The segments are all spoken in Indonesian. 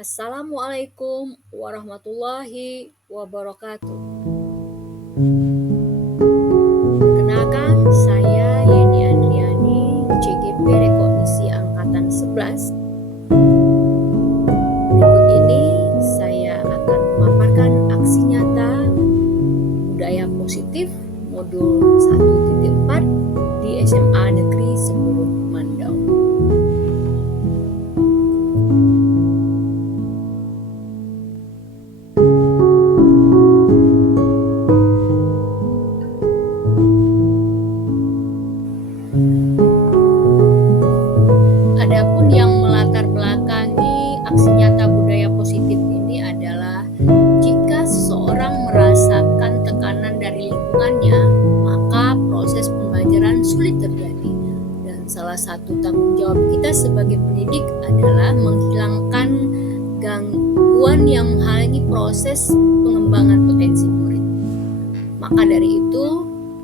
Assalamualaikum warahmatullahi wabarakatuh. Perkenalkan, saya Yeni Andriani, CGP Rekognisi Angkatan 11. Berikut ini saya akan memaparkan aksi nyata budaya positif modul 1.4 di SMA Negeri 10 Mandau. Adapun yang melatar belakangi aksi nyata budaya positif ini adalah jika seseorang merasakan tekanan dari lingkungannya, maka proses pembelajaran sulit terjadi. Dan salah satu tanggung jawab kita sebagai pendidik adalah menghilangkan gangguan yang menghalangi proses pengembangan potensi murid. Maka dari itu,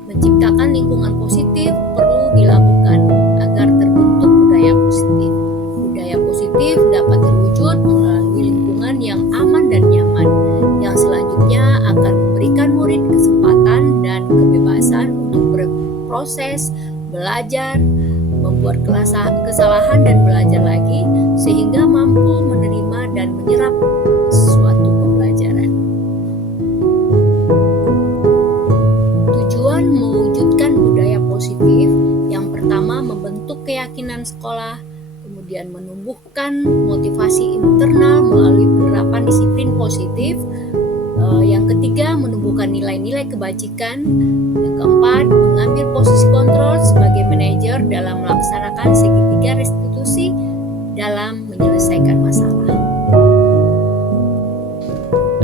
menciptakan lingkungan positif perlu dilakukan agar terbentuk budaya positif. Budaya positif dapat terwujud melalui lingkungan yang aman dan nyaman, yang selanjutnya akan memberikan murid kesempatan dan kebebasan untuk berproses, belajar, membuat kesalahan dan belajar lagi, sehingga mampu menerima dan menyerap suatu pembelajaran. Tujuan mewujudkan budaya positif yang pertama membentuk keyakinan sekolah, kemudian menumbuhkan motivasi internal melalui penerapan disiplin positif, yang ketiga menumbuhkan nilai-nilai kebajikan, yang keempat mengambil posisi kontrol sebagai manajer dalam melaksanakan segitiga restitusi dalam menyelesaikan masalah.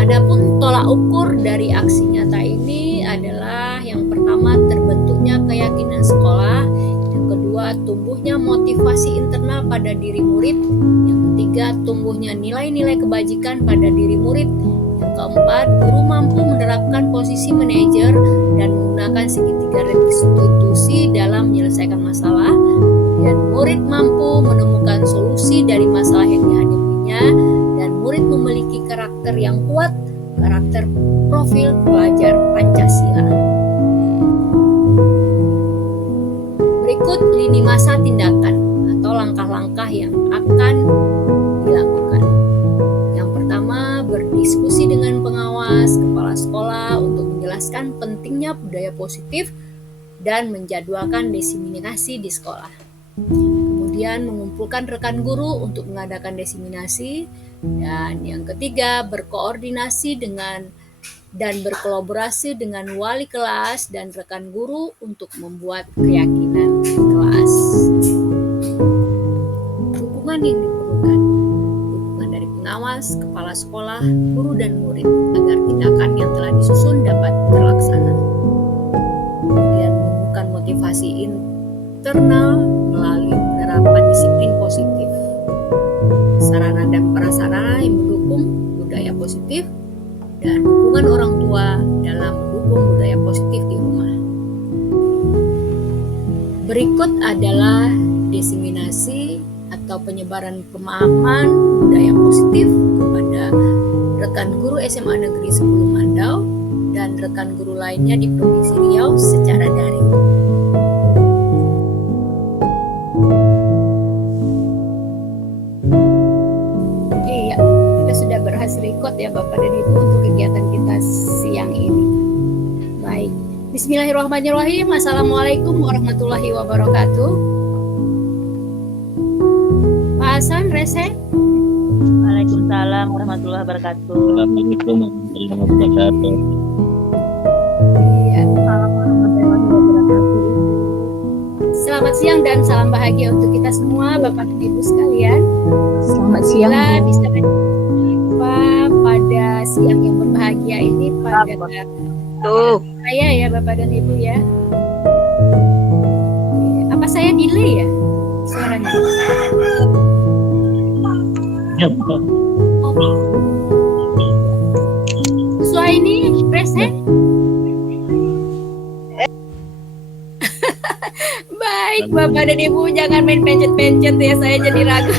Adapun tolak ukur dari aksi nyata ini adalah yang pertama terbentuknya keyakinan sekolah, yang kedua tumbuhnya motivasi internal pada diri murid, yang ketiga tumbuhnya nilai-nilai kebajikan pada diri murid, yang keempat guru mampu menerapkan posisi manajer dan menggunakan segitiga restitusi dalam menyelesaikan masalah, dan murid mampu menemukan solusi dari masalah yang dihadapinya, dan murid memiliki karakter yang kuat, karakter profil pelajar Pancasila. Berikut lini masa tindakan atau langkah-langkah yang akan dilakukan. Yang pertama, berdiskusi dengan pengawas, kepala sekolah untuk menjelaskan pentingnya budaya positif dan menjadwalkan diseminasi di sekolah. Kemudian mengumpulkan rekan guru untuk mengadakan diseminasi, dan yang ketiga berkoordinasi dengan dan berkolaborasi dengan wali kelas dan rekan guru untuk membuat keyakinan kelas. Dukungan yang diperlukan, dukungan dari pengawas, kepala sekolah, guru dan murid agar tindakan yang telah disusun dapat terlaksana. Kemudian menemukan motivasi internal melalui penerapan disiplin positif, sarana dan prasarana yang mendukung budaya positif, dan dukungan orang tua dalam mendukung budaya positif di rumah. Berikut adalah diseminasi atau penyebaran pemahaman budaya positif kepada rekan guru SMA Negeri 10 Mandau dan rekan guru lainnya di Provinsi Riau secara daring. Sudah berhasil record ya Bapak dan Ibu untuk kegiatan kita siang ini. Baik, bismillahirrahmanirrahim. Assalamualaikum warahmatullahi wabarakatuh. Pak Hasan, Rese. Waalaikumsalam warahmatullahi wabarakatuh. Assalamualaikum warahmatullahi wabarakatuh. Iya. Selamat siang dan salam bahagia untuk kita semua Bapak dan Ibu sekalian. Selamat siang. Bisa pada siang yang berbahagia ini pada saya ya Bapak dan Ibu ya. Apa saya delay ya suaranya? Ya, Pak. Suara ini Rese? Baik Bapak dan Ibu, jangan main pencet-pencet ya, saya jadi ragu.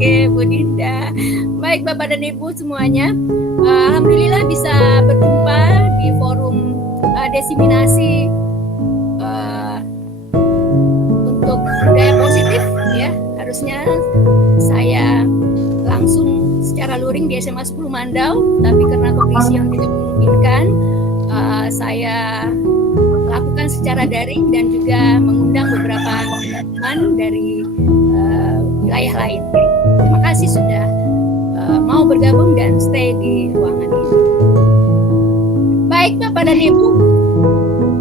Oke, Bu Dinda. Baik Bapak dan Ibu semuanya, alhamdulillah bisa berjumpa di forum desiminasi untuk budaya positif ya. Harusnya saya langsung secara luring di SMA 10 Mandau, tapi karena kondisi yang tidak memungkinkan, saya lakukan secara daring dan juga mengundang beberapa teman dari wilayah lain. Terima kasih sudah mau bergabung dan stay di ruangan ini. Baik Bapak dan Ibu,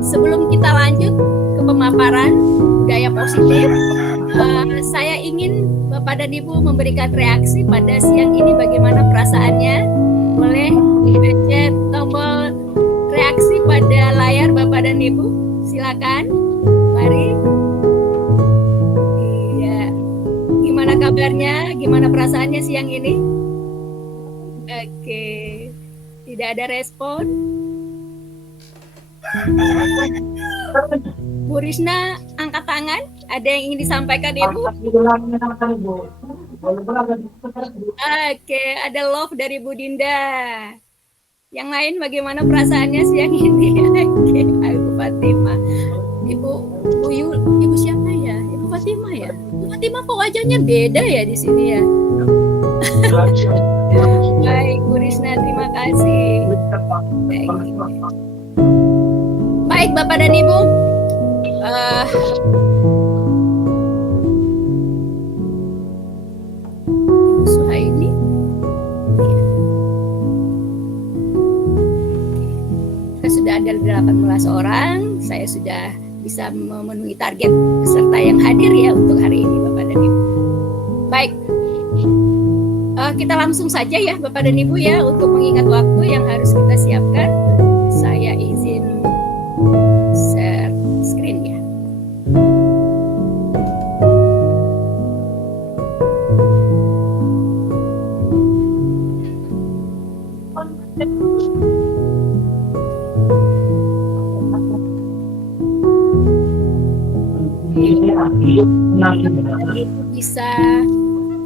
sebelum kita lanjut ke pemaparan budaya positif, saya ingin Bapak dan Ibu memberikan reaksi pada siang ini bagaimana perasaannya. Boleh pencet tombol reaksi pada layar Bapak dan Ibu, silakan. Mari. Iya. Gimana kabarnya? Gimana perasaannya siang ini? Oke. Tidak ada respon. Bu Risna angkat tangan. Ada yang ingin disampaikan Ibu? Oke, ada love dari Bu Dinda. Yang lain bagaimana perasaannya siang ini? Oke, Ibu Fatima. Ibu siapa ya? Ibu Fatima ya? Ibu Fatima kok wajahnya beda ya di sini ya? Baik, Bu Risna, terima kasih. Baik, Bapak dan Ibu. Ibu Suhaini. Kita sudah ada 18 orang. Saya sudah bisa memenuhi target peserta yang hadir ya untuk hari ini, Bapak dan Ibu. Baik. Kita langsung saja ya Bapak dan Ibu ya, untuk mengingat waktu yang harus kita siapkan. Saya izin share screen ya. Bisa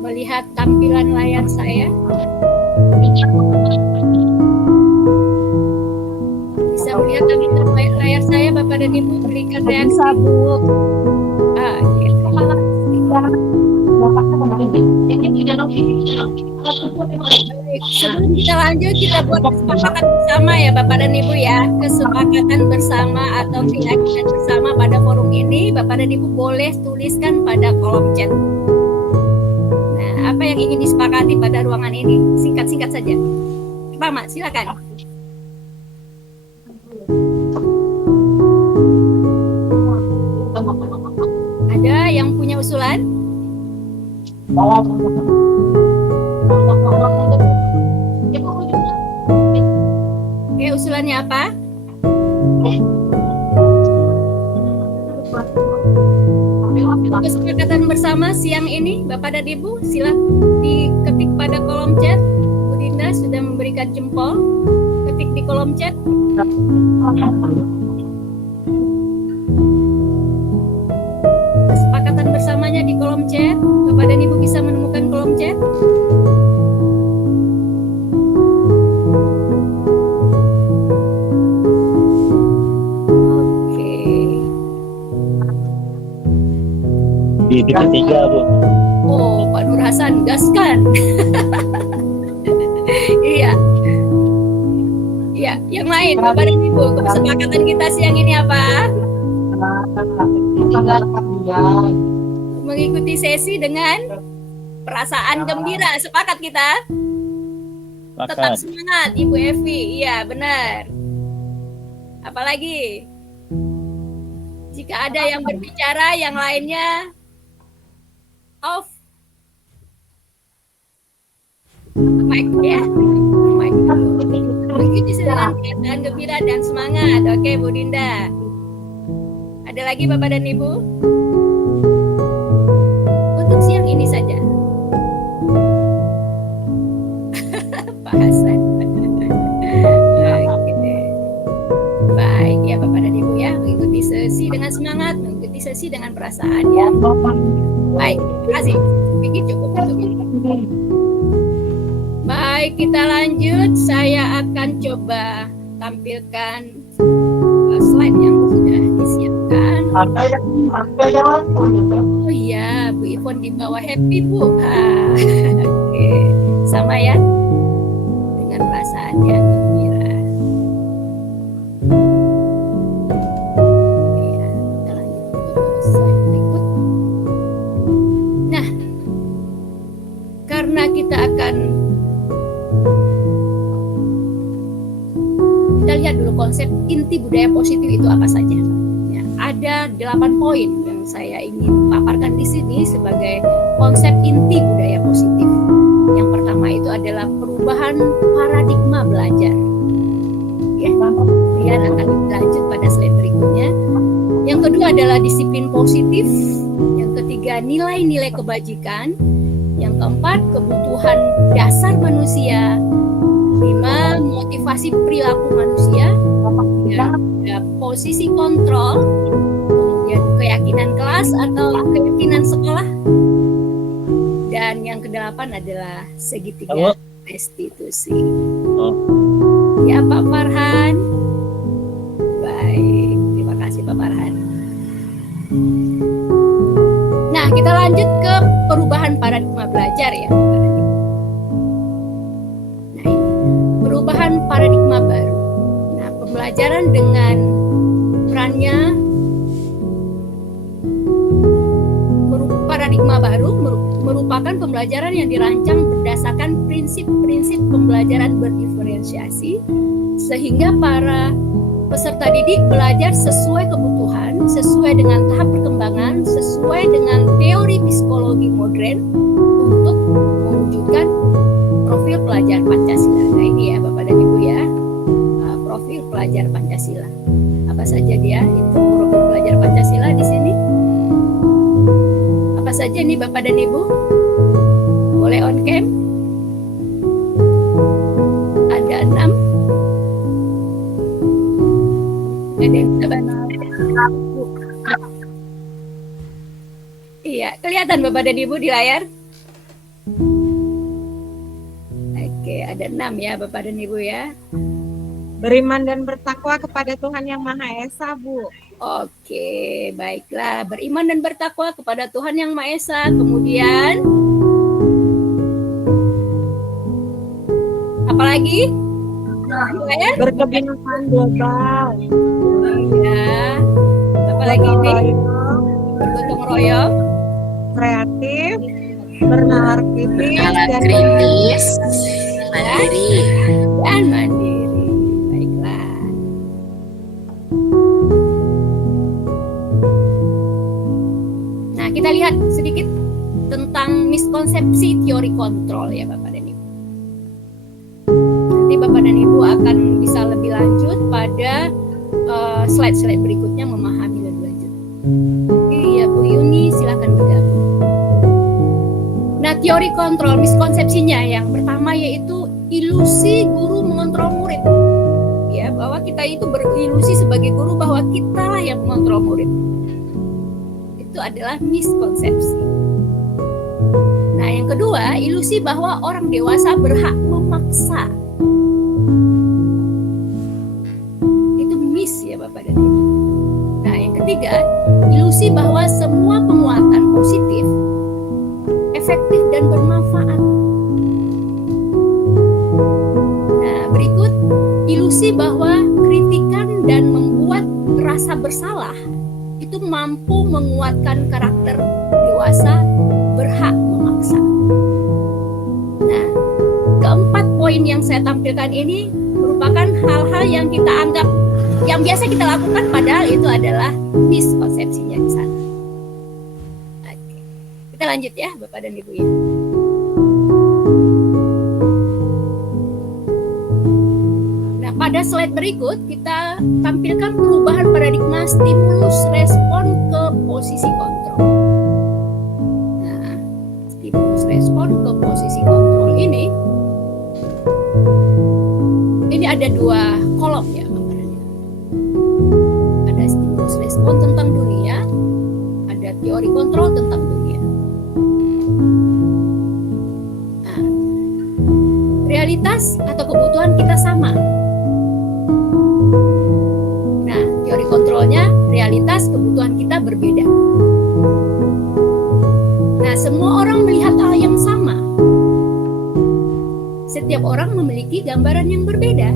melihat tampilan layar saya. Bisa melihat tampilan layar saya Bapak dan Ibu, berikan reaksi. Bisa Bu. Sebelum kita lanjut, kita buat kesepakatan bersama ya Bapak dan Ibu ya. Kesepakatan bersama atau keyakinan bersama pada forum ini, Bapak dan Ibu boleh tuliskan pada kolom chat. Nah, apa yang ingin disepakati pada ruangan ini? Singkat-singkat saja. Pertama, silakan. Ada yang punya usulan? Oke, usulannya apa? Kesepakatan bersama siang ini, Bapak dan Ibu, silakan diketik pada kolom chat. Bu Dinda sudah memberikan jempol. Ketik di kolom chat. Kesepakatan bersamanya di kolom chat. Bapak dan Ibu bisa menemukan kolom chat. Di titik 3, Bu. Oh, Pak Nur Hasan, gaskan. Iya. Iya, yang lain Bapak dan Ibu, kesepakatan kita siang ini apa? Mengikuti sesi dengan perasaan gembira. Sepakat kita? Tetap semangat Ibu Evi. Iya, benar. Apalagi? Jika ada yang berbicara, yang lainnya off mic ya, mic dulu. Begitu dengan perasaan gembira dan semangat. Oke, Bu Dinda. Ada lagi Bapak dan Ibu? Untuk siang ini saja. Pak Hasan. Oke. Baik ya Bapak dan Ibu ya, mengikuti sesi dengan semangat, mengikuti sesi dengan perasaan ya. Baik, terima kasih. Pikir cukup untuk ini. Baik, kita lanjut. Saya akan coba tampilkan slide yang sudah disiapkan. Oh iya, Bu Ivon di bawah happy, Bu. Oke, sama ya, dengan perasaan yang gembira. Ya, kita lanjut ke slide berikut. Nah, karena kita lihat dulu konsep inti budaya positif itu apa saja. Ya, ada 8 poin yang saya ingin paparkan di sini sebagai konsep inti budaya positif. Yang pertama itu adalah perubahan paradigma belajar. Ya, kemudian akan dilanjut pada slide berikutnya. Yang kedua adalah disiplin positif. Yang ketiga nilai-nilai kebajikan. Yang keempat kebutuhan dasar manusia. 5 motivasi perilaku manusia. Kemudian ada posisi kontrol. Kemudian keyakinan kelas atau keyakinan sekolah. Dan yang kedelapan adalah segitiga restitusi. Ya Pak Farhan. Baik, terima kasih Pak Farhan. Nah, kita lanjut ke perubahan paradigma belajar ya. Nah, ini perubahan paradigma baru. Nah, pembelajaran dengan perannya paradigma baru merupakan pembelajaran yang dirancang berdasarkan prinsip-prinsip pembelajaran berdiferensiasi sehingga para peserta didik belajar sesuai kebutuhan, sesuai dengan tahap perkembangan, sesuai dengan teori psikologi modern untuk mewujudkan profil pelajar Pancasila. Nah ini ya Bapak dan Ibu ya, profil pelajar Pancasila. Apa saja dia itu profil pelajar Pancasila di sini? Apa saja nih Bapak dan Ibu? Boleh on cam? Ada 6. Ada yang bisa bantu? Iya, kelihatan Bapak dan Ibu di layar? Oke, ada 6 ya Bapak dan Ibu ya. Beriman dan bertakwa kepada Tuhan Yang Maha Esa, Bu. Oke, baiklah. Beriman dan bertakwa kepada Tuhan Yang Maha Esa. Kemudian apalagi? Ya? Berkebinekaan global. Ya. Apalagi ini? Bergotong royong. Kreatif, bernalar kritis, mandiri. Dan mandiri. Baiklah. Nah, kita lihat sedikit tentang miskonsepsi teori kontrol ya Bapak dan Ibu. Nanti Bapak dan Ibu akan bisa lebih lanjut pada slide-slide berikutnya memahami lebih lanjut. Iya Bu Yuni, silakan bergabung. Nah, teori kontrol miskonsepsinya yang pertama yaitu ilusi guru mengontrol murid. Ya, bahwa kita itu berilusi sebagai guru bahwa kitalah yang mengontrol murid. Itu adalah miskonsepsi. Nah, yang kedua, ilusi bahwa orang dewasa berhak memaksa. Itu mis ya Bapak dan Ibu. Nah, yang ketiga, ilusi bahwa semua penguatan positif efektif dan bermanfaat. Nah, berikut ilusi bahwa kritikan dan membuat rasa bersalah itu mampu menguatkan karakter dewasa berhak memaksa. Nah, keempat poin yang saya tampilkan ini merupakan hal-hal yang kita anggap yang biasa kita lakukan padahal itu adalah miskonsepsinya di sana. Oke. Kita lanjut ya Bapak dan Ibu ya. Nah, pada slide berikut kita tampilkan perubahan paradigma stimulus respon ke posisi kontrol. Nah, stimulus respon ke posisi kontrol ini ada 2 kolom ya Bapak dan Ibu. Ada stimulus respon tentang dunia, ada teori kontrol tentang dunia. realitas atau kebutuhan kita sama. Nah, teori kontrolnya realitas kebutuhan kita berbeda. Nah, semua orang melihat hal yang sama. Setiap orang memiliki gambaran yang berbeda.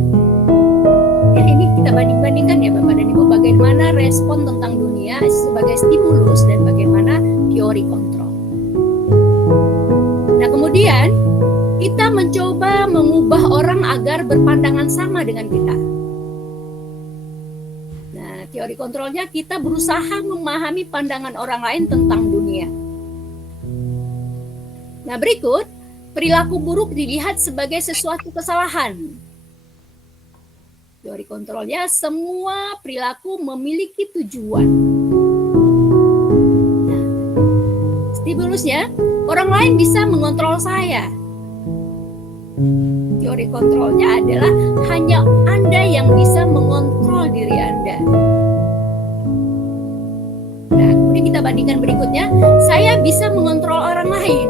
Ya, ini kita banding-bandingkan ya Bapak dan Ibu, bagaimana respon tentang dunia sebagai stimulus dan bagaimana teori kontrol. Nah, kemudian kita mencoba mengubah orang agar berpandangan sama dengan kita. Nah, teori kontrolnya kita berusaha memahami pandangan orang lain tentang dunia. Nah, berikut, perilaku buruk dilihat sebagai sesuatu kesalahan. Teori kontrolnya, semua perilaku memiliki tujuan. Nah, stimulusnya, orang lain bisa mengontrol saya. Teori kontrolnya adalah hanya Anda yang bisa mengontrol diri Anda. Nah, kemudian kita bandingkan berikutnya, saya bisa mengontrol orang lain.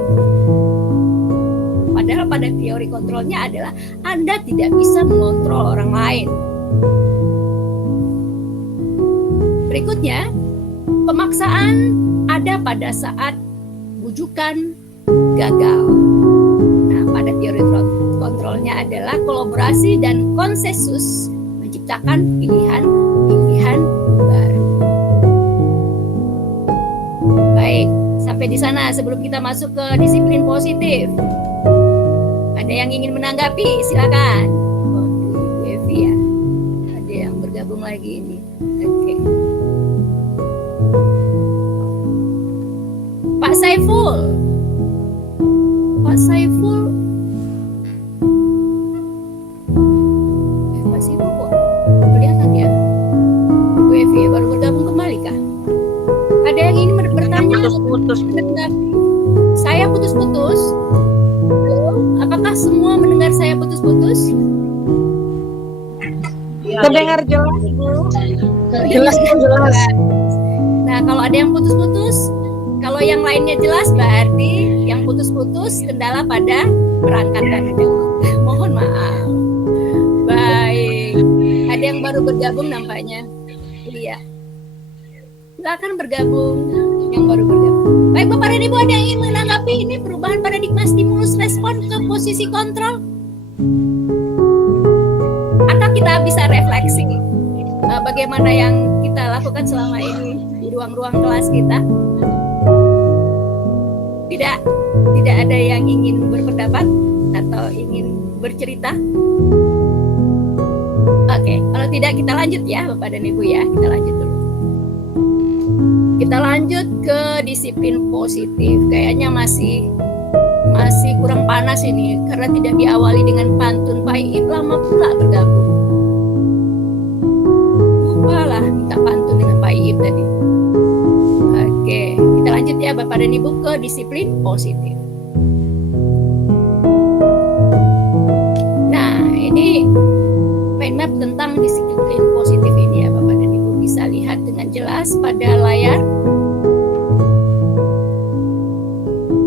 Padahal pada teori kontrolnya adalah Anda tidak bisa mengontrol orang lain. Berikutnya, pemaksaan ada pada saat bujukan gagal. Nah, pada teori kontrolnya adalah kolaborasi dan konsensus menciptakan pilihan-pilihan baru. Baik, sampai di sana sebelum kita masuk ke disiplin positif. Ada yang ingin menanggapi? Silakan. Oh, Ibu Evi ya. Ada yang bergabung lagi ini. Oke. Pak Saiful. Pak Saiful. Pak Saiful kok kelihatan ya? Ibu Evi baru bergabung kembali kah? Ada yang ingin bertanya? Putus-putus. Saya putus-putus. Apakah semua mendengar saya putus-putus? Terdengar jelas, Bu. Jelas. Nah, kalau ada yang putus-putus, kalau yang lainnya jelas berarti yang putus-putus kendala pada perangkat Anda. Mohon maaf. Baik. Ada yang baru bergabung nampaknya. Iya. Silakan bergabung yang baru bergabung. Baik Bapak dan Ibu, ada yang ingin menanggapi ini perubahan paradigma stimulus respon ke posisi kontrol? Atau kita bisa refleksi bagaimana yang kita lakukan selama ini di ruang-ruang kelas kita? Tidak ada yang ingin berpendapat atau ingin bercerita? Oke, kalau tidak kita lanjut ya Bapak dan Ibu ya, kita lanjut dulu. Kita lanjut ke disiplin positif. Kayaknya masih kurang panas ini karena tidak diawali dengan pantun. Pak Iip lama pula bergabung. Lupalah minta pantun dengan Pak Iip tadi. Oke, kita lanjut ya Bapak dan Ibu ke disiplin positif. Nah, ini mind map tentang disiplin positif ini ya Bapak dan Ibu bisa lihat dengan jelas pada layar.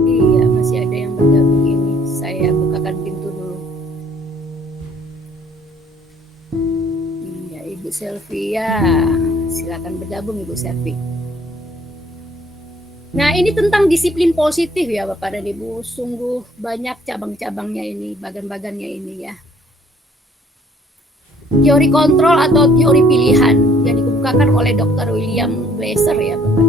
Iya, masih ada yang bergabung ini. Saya bukakan pintu dulu. Iya, Ibu Selvia. Silakan bergabung Ibu Selvi. Nah, ini tentang disiplin positif ya Bapak dan Ibu. Sungguh banyak cabang-cabangnya ini, bagan-bagannya ini ya. Teori kontrol atau teori pilihan yang dikemukakan oleh Dr. William Glasser ya Bapak.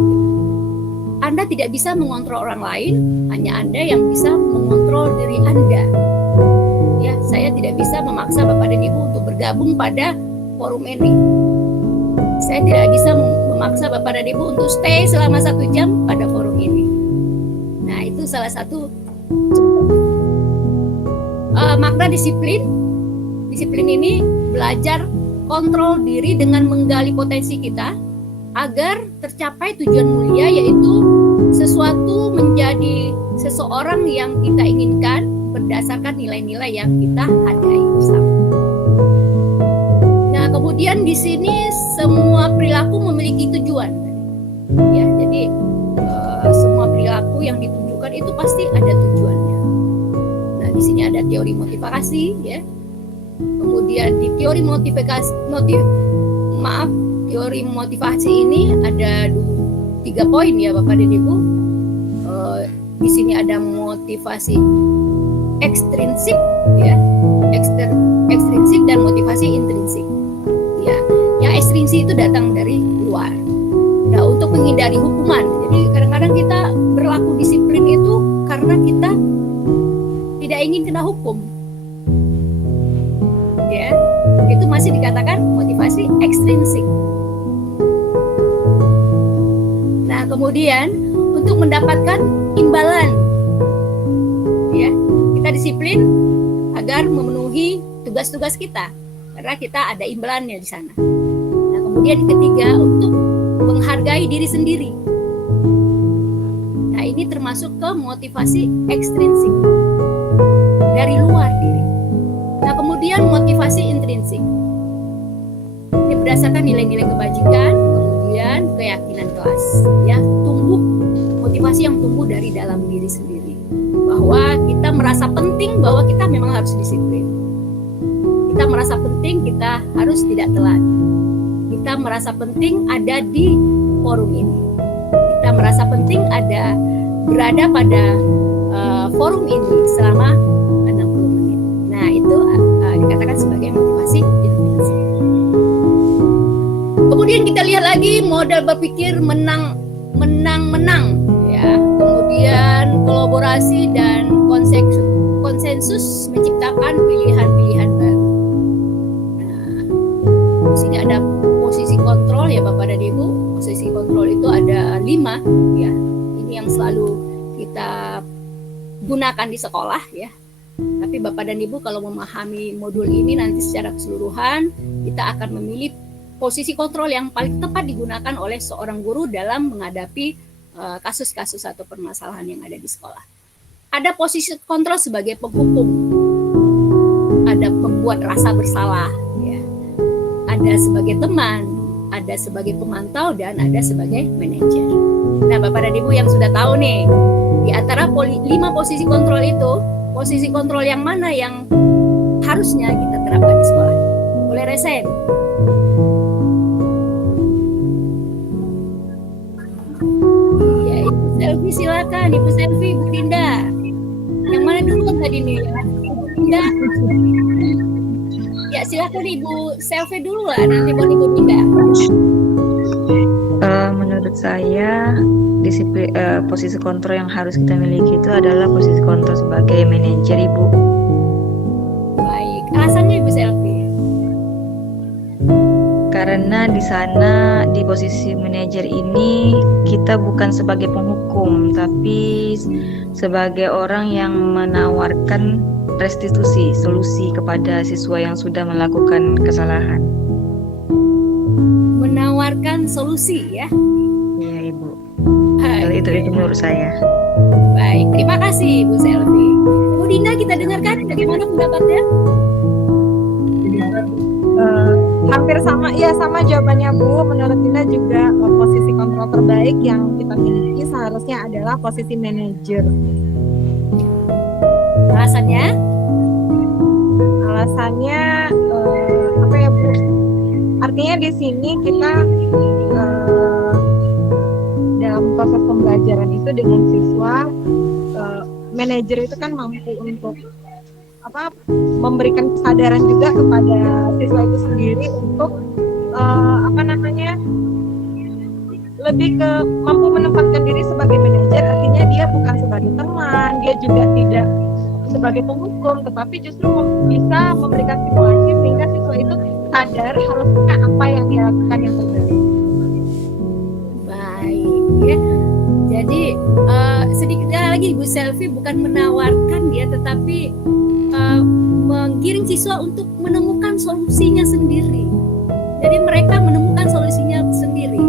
Anda tidak bisa mengontrol orang lain, hanya Anda yang bisa mengontrol diri Anda. Ya, saya tidak bisa memaksa Bapak dan Ibu untuk bergabung pada forum ini. Saya tidak bisa memaksa Bapak dan Ibu untuk stay selama 1 jam pada forum ini. Nah, itu salah satu makna disiplin. Disiplin ini belajar kontrol diri dengan menggali potensi kita agar tercapai tujuan mulia, yaitu sesuatu menjadi seseorang yang kita inginkan berdasarkan nilai-nilai yang kita hargai bersama. Nah, kemudian di sini semua perilaku memiliki tujuan. Ya, jadi semua perilaku yang ditunjukkan itu pasti ada tujuannya. Nah, di sini ada teori motivasi, ya. Kemudian di teori teori motivasi ini ada 3 poin ya Bapak dan Ibu. Di sini ada motivasi ekstrinsik, ya, ekstrinsik dan motivasi intrinsik. Ya, yang ekstrinsik itu datang dari luar. Nah, untuk menghindari hukuman. Jadi kadang-kadang kita berlaku disiplin itu karena kita tidak ingin kena hukum. Ya, itu masih dikatakan motivasi ekstrinsik. Nah, kemudian untuk mendapatkan imbalan, ya, kita disiplin agar memenuhi tugas-tugas kita karena kita ada imbalannya di sana. Nah, kemudian ketiga, untuk menghargai diri sendiri. Nah, ini termasuk ke motivasi ekstrinsik dari luar diri. Nah, kemudian motivasi intrinsik. Ini berdasarkan nilai-nilai kebajikan, kemudian keyakinan kelas, ya, motivasi yang tumbuh dari dalam diri sendiri. Bahwa kita merasa penting bahwa kita memang harus disiplin. Kita merasa penting kita harus tidak telat. Kita merasa penting ada di forum ini. Kita merasa penting berada pada forum ini selama 60 menit. Nah, itu dikatakan sebagai motivasi intrinsik. Kemudian kita lihat lagi model berpikir menang, ya. Kemudian kolaborasi dan konsensus menciptakan pilihan-pilihan baru. Nah, di sini ada posisi kontrol ya Bapak dan Ibu. Posisi kontrol itu ada 5, ya. Ini yang selalu kita gunakan di sekolah, ya. Tapi Bapak dan Ibu kalau memahami modul ini nanti secara keseluruhan, kita akan memilih posisi kontrol yang paling tepat digunakan oleh seorang guru dalam menghadapi kasus-kasus atau permasalahan yang ada di sekolah. Ada posisi kontrol sebagai penghukum, ada pembuat rasa bersalah, ya. Ada sebagai teman, ada sebagai pemantau, dan ada sebagai manajer. Nah, Bapak dan Ibu yang sudah tahu nih, di antara 5 posisi kontrol itu, posisi kontrol yang mana yang harusnya kita terapkan di sekolah? Boleh resen? Iya, Ibu Selvi silakan, Ibu Selvi, Bu Dinda. Yang mana dulu tadi nih? Ibu Dinda. Ya, silakan Ibu Selvi dulu lah, nanti baru Ibu Dinda. Menurut saya posisi kontrol yang harus kita miliki itu adalah posisi kontrol sebagai manajer, Ibu. Baik, alasannya Ibu Selvi? Karena di sana di posisi manajer ini kita bukan sebagai penghukum, tapi sebagai orang yang menawarkan restitusi, solusi kepada siswa yang sudah melakukan kesalahan. Menawarkan solusi, ya. Iya, Ibu. Itu menurut saya. Baik, terima kasih Ibu Selvi. Ibu Dinda, kita dengarkan bagaimana pendapatnya? Hampir sama jawabannya Bu. Menurut Dinda juga posisi kontrol terbaik yang kita miliki seharusnya adalah posisi manajer. Alasannya? Alasannya apa ya Bu? Artinya di sini kita dalam proses pembelajaran itu dengan siswa, manajer itu kan mampu untuk memberikan kesadaran juga kepada siswa itu sendiri untuk lebih ke mampu menempatkan diri sebagai manajer. Artinya dia bukan sebagai teman, dia juga tidak sebagai penghukum, tetapi justru bisa memberikan stimulasi sehingga siswa itu sadar harusnya apa yang dia lakukan yang terbaik. Baik, ya. Jadi sedikit lagi Ibu Selvi bukan menawarkan dia, tetapi menggiring siswa untuk menemukan solusinya sendiri. Jadi mereka menemukan solusinya sendiri.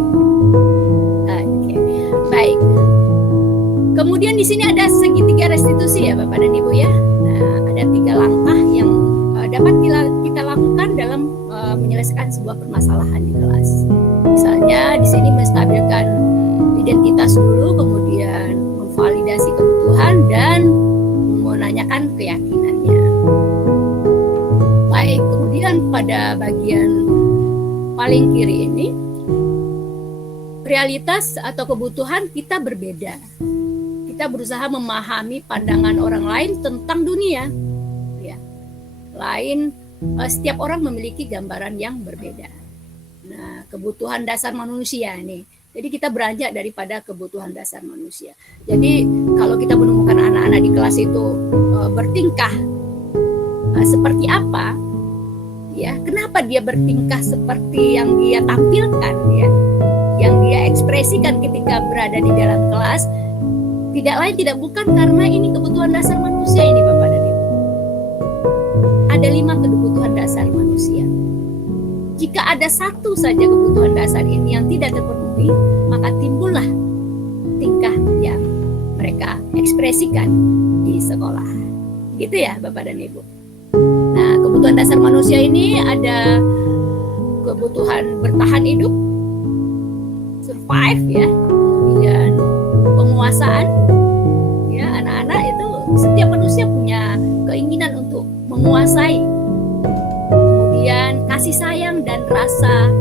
Okay. Baik. Kemudian di sini ada segitiga restitusi ya Bapak dan Ibu ya. Nah, ada 3 langkah yang dapat kita lakukan dalam menyelesaikan sebuah permasalahan di kelas. Misalnya di sini menstabilkan identitas dulu, kemudian memvalidasi kebutuhan dan menanyakan keyakinannya. Baik, kemudian pada bagian paling kiri ini, realitas atau kebutuhan kita berbeda. Kita berusaha memahami pandangan orang lain tentang dunia. Ya. Setiap orang memiliki gambaran yang berbeda. Nah, kebutuhan dasar manusia nih. Jadi kita beranjak daripada kebutuhan dasar manusia. Jadi kalau kita menemukan anak-anak di kelas itu bertingkah seperti apa, ya, kenapa dia bertingkah seperti yang dia tampilkan, ya, yang dia ekspresikan ketika berada di dalam kelas, tidak lain tidak bukan karena ini kebutuhan dasar manusia ini, Bapak dan Ibu. Ada 5 kebutuhan dasar manusia. Jika ada satu saja kebutuhan dasar ini yang tidak terpenuhi, maka timbullah tingkah yang mereka ekspresikan di sekolah. Gitu ya, Bapak dan Ibu. Nah, kebutuhan dasar manusia ini ada kebutuhan bertahan hidup, survive, ya, kemudian penguasaan, ya, anak-anak itu setiap manusia punya keinginan untuk menguasai, kemudian kasih sayang dan rasa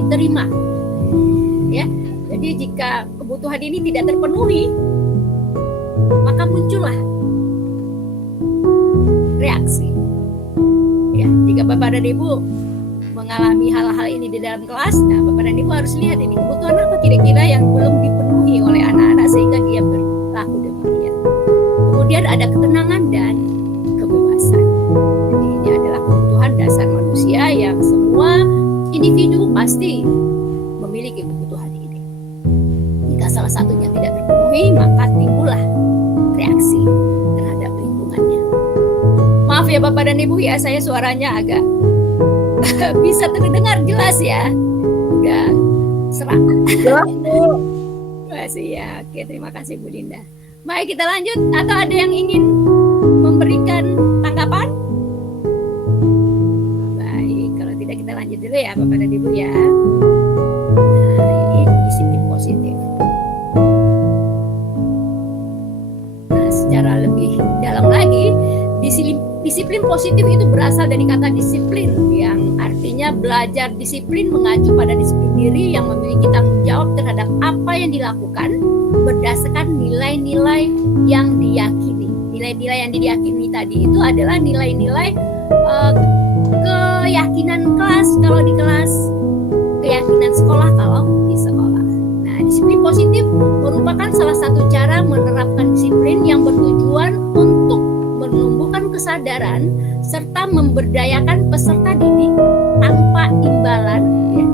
diterima, ya. Jadi jika kebutuhan ini tidak terpenuhi, maka muncullah reaksi. Ya, jika Bapak dan Ibu mengalami hal-hal ini di dalam kelas, nah Bapak dan Ibu harus lihat ini kebutuhan apa kira-kira yang belum dipenuhi oleh anak-anak sehingga dia berlaku demikian. Kemudian ada ketenangan dan kebebasan. Jadi ini adalah kebutuhan dasar manusia yang semua individu pasti memiliki kebutuhan ini. Jika salah satunya tidak terpenuhi, maka timbullah reaksi terhadap lingkungannya. Maaf ya Bapak dan Ibu ya, saya suaranya agak bisa terdengar jelas ya. Udah serak. Terima kasih ya. Oke, terima kasih Bu Dinda. Baik, kita lanjut. Atau ada yang ingin memberikan tanggapan? Baik, kalau tidak kita lanjut dulu ya Bapak dan Ibu ya. Nah, ini disiplin positif. Nah, secara lebih dalam lagi, disiplin positif itu berasal dari kata disiplin yang artinya belajar disiplin mengacu pada disiplin diri yang memiliki tanggung jawab terhadap apa yang dilakukan berdasarkan nilai-nilai yang diyakini. Nilai-nilai yang diyakini tadi itu adalah nilai-nilai keyakinan kelas kalau di kelas, keyakinan sekolah kalau di sekolah. Nah, disiplin positif merupakan salah satu cara menerapkan disiplin yang bertujuan untuk menumbuhkan kesadaran serta memberdayakan peserta didik tanpa imbalan, ya,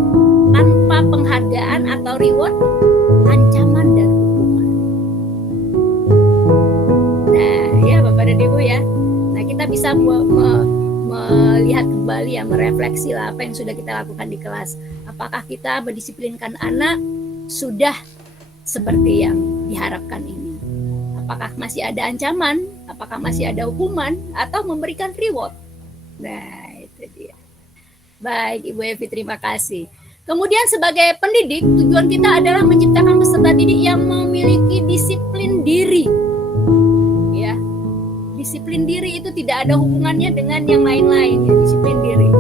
tanpa penghargaan atau reward, ancaman dan hukuman. Nah, ya Bapak dan Ibu ya. Nah, kita bisa melihat kembali ya, merefleksi lah apa yang sudah kita lakukan di kelas. Apakah kita mendisiplinkan anak sudah seperti yang diharapkan ini? Apakah masih ada ancaman? Apakah masih ada hukuman? Atau memberikan reward? Nah, itu dia. Baik, Ibu Evi, terima kasih. Kemudian sebagai pendidik, tujuan kita adalah menciptakan peserta didik yang memiliki disiplin diri. Ya, disiplin diri itu tidak ada hubungannya dengan yang lain-lain, ya, disiplin diri.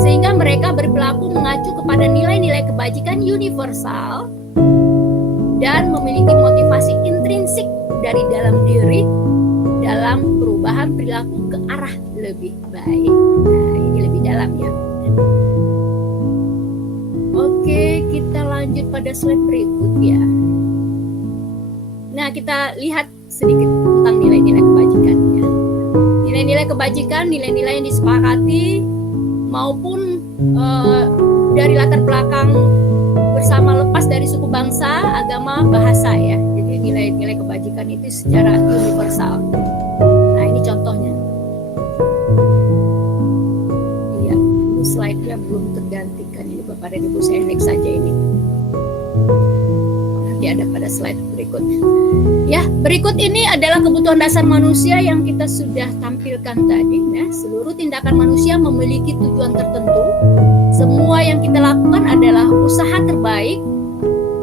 Sehingga mereka berperilaku mengacu kepada nilai-nilai kebajikan universal dan memiliki motivasi intrinsik dari dalam diri dalam perubahan perilaku ke arah lebih baik. Nah, ini lebih dalam ya. Oke, kita lanjut pada slide berikut ya. Nah, kita lihat sedikit tentang nilai-nilai kebajikannya. Nilai-nilai kebajikan, nilai-nilai yang disepakati maupun dari latar belakang bersama lepas dari suku bangsa, agama, bahasa ya. Jadi nilai-nilai kebajikan itu secara universal. Nah, ini contohnya. Iya, ini slide-nya belum tergantikan ini Bapak dan Ibu, saya next saja ini. Nanti ada pada slide berikutnya. Ya, berikut ini adalah kebutuhan dasar manusia yang kita sudah tampilkan tadi. Nah, seluruh tindakan manusia memiliki tujuan tertentu. Semua yang kita lakukan adalah usaha terbaik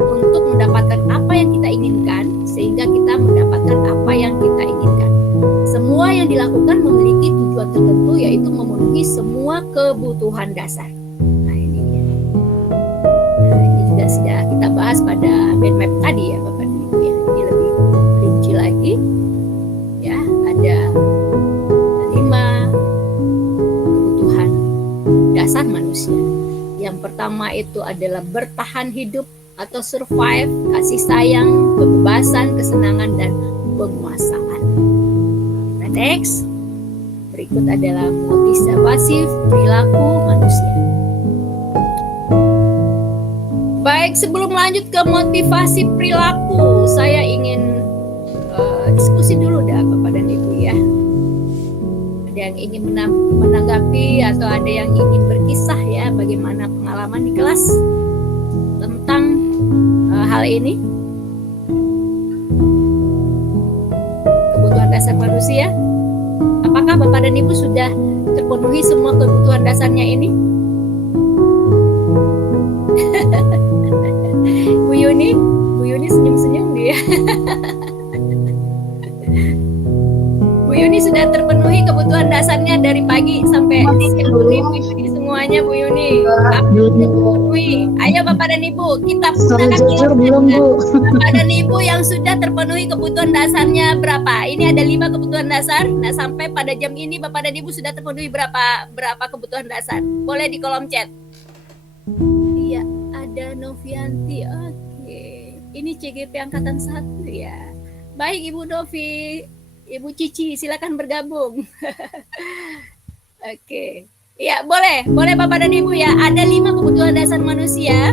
untuk mendapatkan apa yang kita inginkan, sehingga kita mendapatkan apa yang kita inginkan. Semua yang yang dilakukan memiliki tujuan tertentu, yaitu memenuhi semua kebutuhan dasar. Nah, ini dia. Nah, ini juga sudah kita bahas pada mind map tadi ya Bapak dan Ibu ya. Ini lebih rinci lagi. Ya, ada 5 kebutuhan dasar manusia. Yang pertama itu adalah bertahan hidup atau survive, kasih sayang, kebebasan, kesenangan, dan penguasaan. Nah, next, berikut adalah motivasi perilaku manusia. Baik, sebelum lanjut ke motivasi perilaku, saya ingin diskusi dulu dah Bapak dan Ibu ya. Ada yang ingin menanggapi atau ada yang ingin berkisah ya, bagaimana pengalaman di kelas tentang hal ini? Kebutuhan dasar manusia. Apakah Bapak dan Ibu sudah terpenuhi semua kebutuhan dasarnya ini? Bu Yuni senyum-senyum dia. Bu Yuni sudah terpenuhi kebutuhan dasarnya dari pagi sampai siang. Bu Yuni semuanya Bu Yuni. Terpenuhi. Ayo Bapak dan Ibu, kita Jujur belum Bu. Bapak dan Ibu yang sudah terpenuhi kebutuhan dasarnya berapa? Ini ada 5 kebutuhan dasar. Nah, sampai pada jam ini Bapak dan Ibu sudah terpenuhi berapa kebutuhan dasar? Boleh di kolom chat. Iya, ada Novianti. Oke. Ini CGP angkatan 1 ya. Baik Ibu Novi, Ibu Cici silakan bergabung. Oke. Ya, boleh Bapak dan Ibu ya. Ada 5 kebutuhan dasar manusia.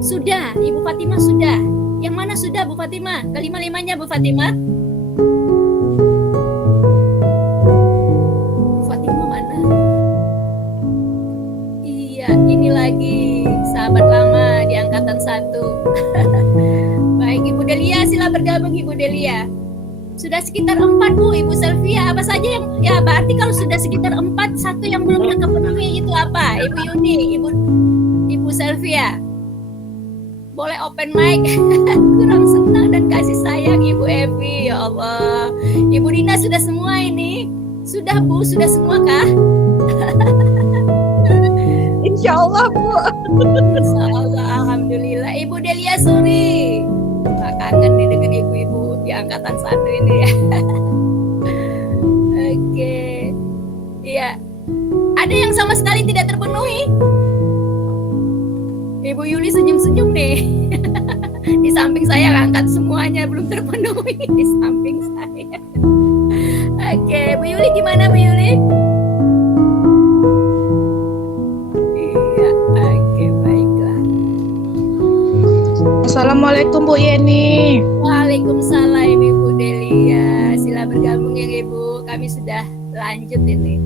Sudah, Ibu Fatimah sudah. Yang mana sudah Bu Fatimah? Kelima-limanya Bu Fatimah. Bu Fatimah mana? Iya, ini lagi sahabat lama di angkatan 1. Baik, Ibu Delia sila bergabung Ibu Delia. Sudah sekitar 4 Bu, Ibu Selvia. Apa saja yang ya berarti kalau sudah sekitar 4, satu yang belum terpenuhi itu apa? Ibu Yuni, Ibu Selvia. Boleh open mic. Kurang senang dan kasih sayang Ibu Evi, ya Allah. Ibu Dina sudah semua ini? Sudah Bu, sudah semua kah? Insya Allah Bu. Insya Allah, alhamdulillah. Ibu Delia Suri. Wah, kangen nih dengan ibu-ibu di angkatan 1 ini ya. Oke. Iya. Ada yang sama sekali tidak terpenuhi? Ibu Yuli senyum-senyum nih. Di samping saya angkat semuanya belum terpenuhi di samping saya. Oke, Bu Yuli gimana Bu Yuli? Iya, oke baiklah. Assalamualaikum Bu Yeni. Waalaikumsalam Ibu Delia. Sila bergabung ya Ibu. Kami sudah lanjut ini.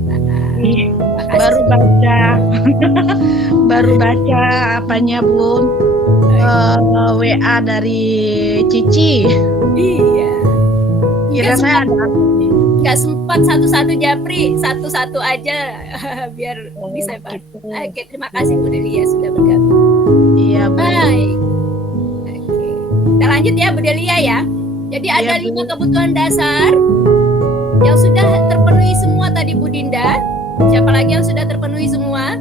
Baru baca apanya Bu, WA dari Cici. Iya. Kira saya ada Nggak sempat satu-satu Japri, satu-satu aja biar bisa Pak. gitu. Oke, terima kasih Bu Delia sudah bergabung. Iya Bu. Baik. Oke. Kita lanjut ya Bu Delia ya. Jadi ada Iya, Bu. 5 kebutuhan dasar yang sudah terpenuhi semua tadi Bu Dinda. Siapa lagi yang sudah terpenuhi semua?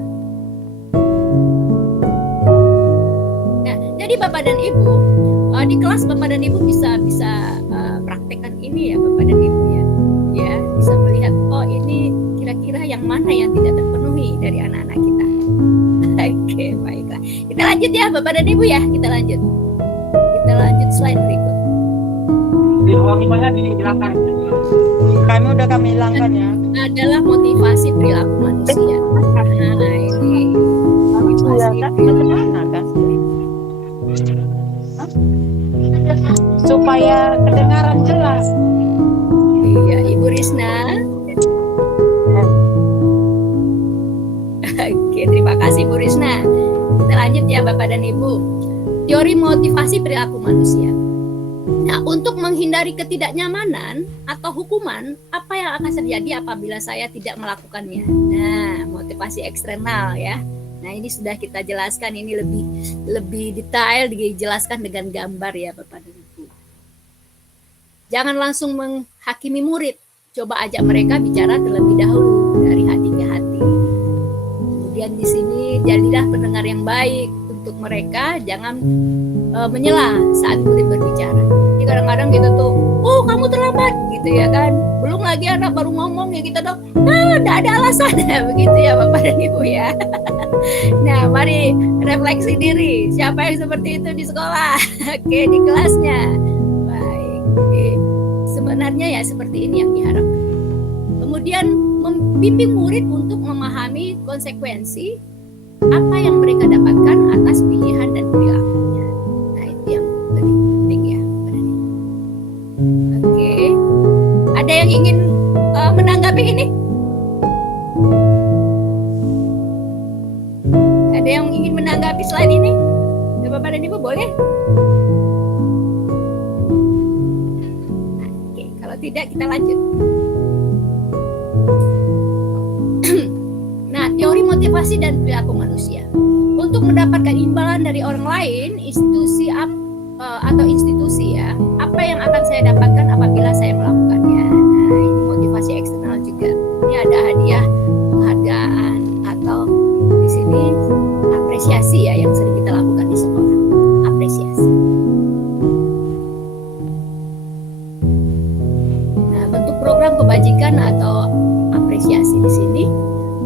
Nah, jadi Bapak dan Ibu di kelas Bapak dan Ibu bisa praktekkan ini ya Bapak dan Ibu ya. Ya, bisa melihat oh ini kira-kira yang mana yang tidak terpenuhi dari anak-anak kita. Oke, baiklah. Kita lanjut ya Bapak dan Ibu ya. Kita lanjut slide berikut. Di ruang mana dihilangkan? Kami udah hilangkan ya. Adalah motivasi perilaku manusia. Nah, ini motivasi perilaku. Kan? Supaya kedengaran jelas. Iya, Ibu Risna. Oke, terima kasih Bu Risna. Kita lanjut ya Bapak dan Ibu. Teori motivasi perilaku manusia. Nah, untuk menghindari ketidaknyamanan atau hukuman, apa yang akan terjadi apabila saya tidak melakukannya? Nah, motivasi eksternal ya. Nah, ini sudah kita jelaskan, ini lebih detail dijelaskan dengan gambar ya Bapak dan Ibu. Jangan langsung menghakimi murid. coba ajak mereka bicara terlebih dahulu dari hati ke hati. Kemudian di sini jadilah pendengar yang baik untuk mereka, jangan menyela saat murid berbicara. Jadi kadang-kadang kita tuh, oh kamu terlambat gitu ya kan. Belum lagi anak baru ngomong ya kita tuh, nggak ada alasan begitu ya Bapak dan Ibu ya. Nah mari refleksi diri, siapa yang seperti itu di sekolah, oke di kelasnya. Baik, oke. Sebenarnya ya seperti ini yang diharapkan. Kemudian membimbing murid untuk memahami konsekuensi apa yang mereka dapatkan atas pilihan dan perilakunya. Nah itu yang lebih penting ya. Oke, ada yang ingin menanggapi ini? Ada yang ingin menanggapi slide ini? Bapak dan Ibu boleh? Oke, kalau tidak kita lanjut. Nah, teori motivasi dan perilaku manusia. Untuk mendapatkan imbalan dari orang lain, institusi atau institusi ya, apa yang akan saya dapatkan apabila saya melakukannya. Nah, ini motivasi eksternal juga. Ini ada hadiah, penghargaan atau di sini apresiasi ya yang sering kita lakukan di sekolah. Apresiasi. Nah, bentuk program kebajikan atau apresiasi di sini.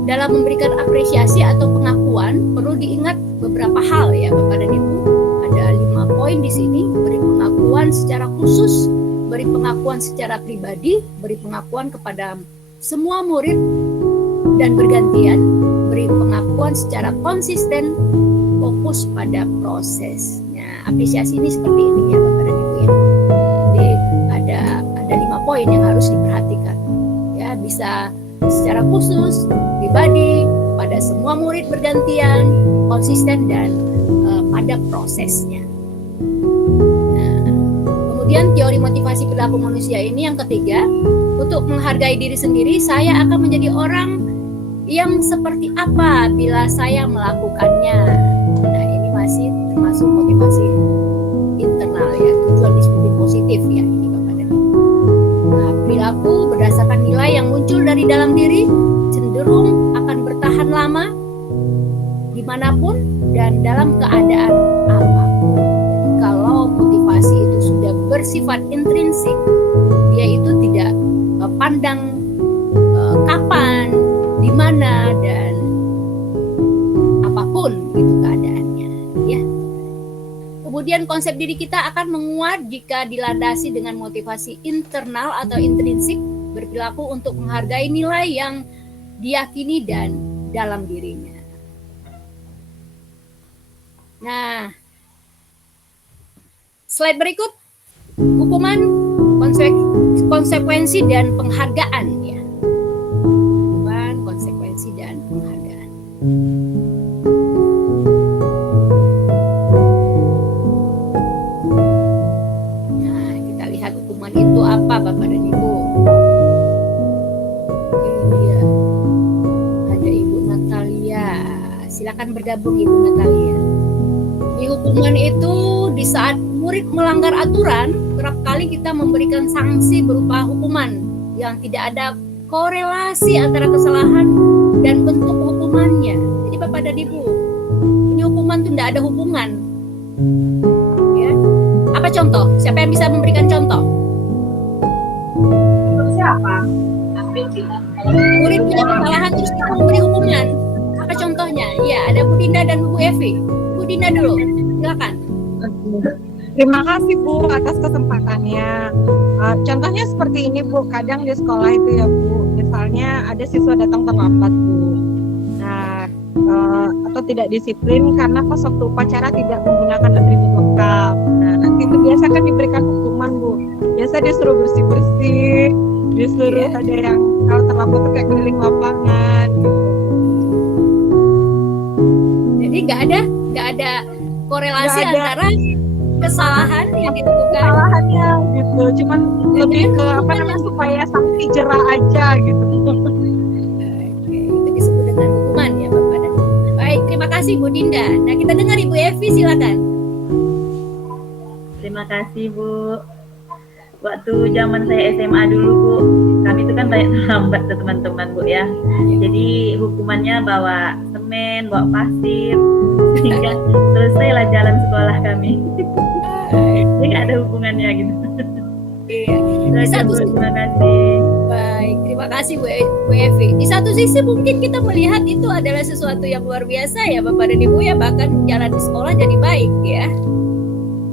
Dalam memberikan apresiasi atau pengakuan perlu diingat beberapa hal ya Bapak dan Ibu. Ada 5 poin di sini. Beri pengakuan secara khusus, beri pengakuan secara pribadi, beri pengakuan kepada semua murid dan bergantian, beri pengakuan secara konsisten, fokus pada proses. Nah, apresiasi ini seperti ini ya Bapak dan Ibu ya. Jadi ada 5 poin yang harus diperhatikan. Ya, bisa secara khusus, pribadi, pada semua murid bergantian, konsisten dan pada prosesnya. Nah, kemudian teori motivasi perilaku manusia ini yang ketiga, untuk menghargai diri sendiri, saya akan menjadi orang yang seperti apa bila saya melakukannya. Nah, ini masih termasuk motivasi internal ya, tujuan disiplin positif ya ini Bapak dan Ibu. Nah, perilaku berdasarkan nilai yang muncul dari dalam diri cenderung akan bertahan lama dimanapun dan dalam keadaan apapun. Kalau motivasi itu sudah bersifat intrinsik, dia itu tidak pandang kapan, di mana dan apapun itu keadaannya, ya. Kemudian konsep diri kita akan menguat jika dilandasi dengan motivasi internal atau intrinsik, berperilaku untuk menghargai nilai yang diyakini dan dalam dirinya. Nah, slide berikut, hukuman, konsekuensi dan penghargaan ya. Hukuman, konsekuensi dan penghargaan. Nah, kita lihat hukuman itu apa Bapak dan Ibu. Silakan bergabung Ibu Natalia. Di hukuman itu di saat murid melanggar aturan, kerap kali kita memberikan sanksi berupa hukuman yang tidak ada korelasi antara kesalahan dan bentuk hukumannya. Jadi Bapak dan Ibu, ini hukuman itu tidak ada hubungan. Ya. Apa contoh? Siapa yang bisa memberikan contoh? Siapa? Murid punya kesalahan terus kita memberi hukuman. Apa contohnya? Ya, ada Bu Dinda dan Bu Evi. Bu Dinda dulu, silakan. Terima kasih Bu atas kesempatannya. Contohnya seperti ini Bu, kadang di sekolah itu ya Bu, misalnya ada siswa datang terlambat Bu. Nah, atau tidak disiplin karena pas waktu upacara tidak menggunakan atribut lengkap. Nah, nanti itu biasa kan diberikan hukuman Bu. Biasa disuruh bersih-bersih, disuruh ada yang kalau terlambat tuh kayak keliling lapangan. Jadi nggak ada korelasi antara kesalahan yang ditentukan. Kesalahannya gitu, cuman lebih ke apa namanya supaya sanksi jerah aja gitu. Oke, itu disebut dengan hukuman ya Bapak dan Ibu. Baik, terima kasih Bu Dinda. Nah kita dengar Ibu Evi silakan. Terima kasih Bu. waktu zaman saya SMA dulu Bu, kami itu kan banyak terlambat tuh teman-teman Bu ya. Jadi hukumannya bawa semen, bawa pasir, sehingga selesailah jalan sekolah kami. Jadi nggak ada hubungannya gitu. Iya. Itu Di aja, satu Bu, sisi, terima kasih. baik, terima kasih Bu Evi. Di satu sisi mungkin kita melihat itu adalah sesuatu yang luar biasa ya Bapak dan Ibu ya, bahkan jalan di sekolah jadi baik ya.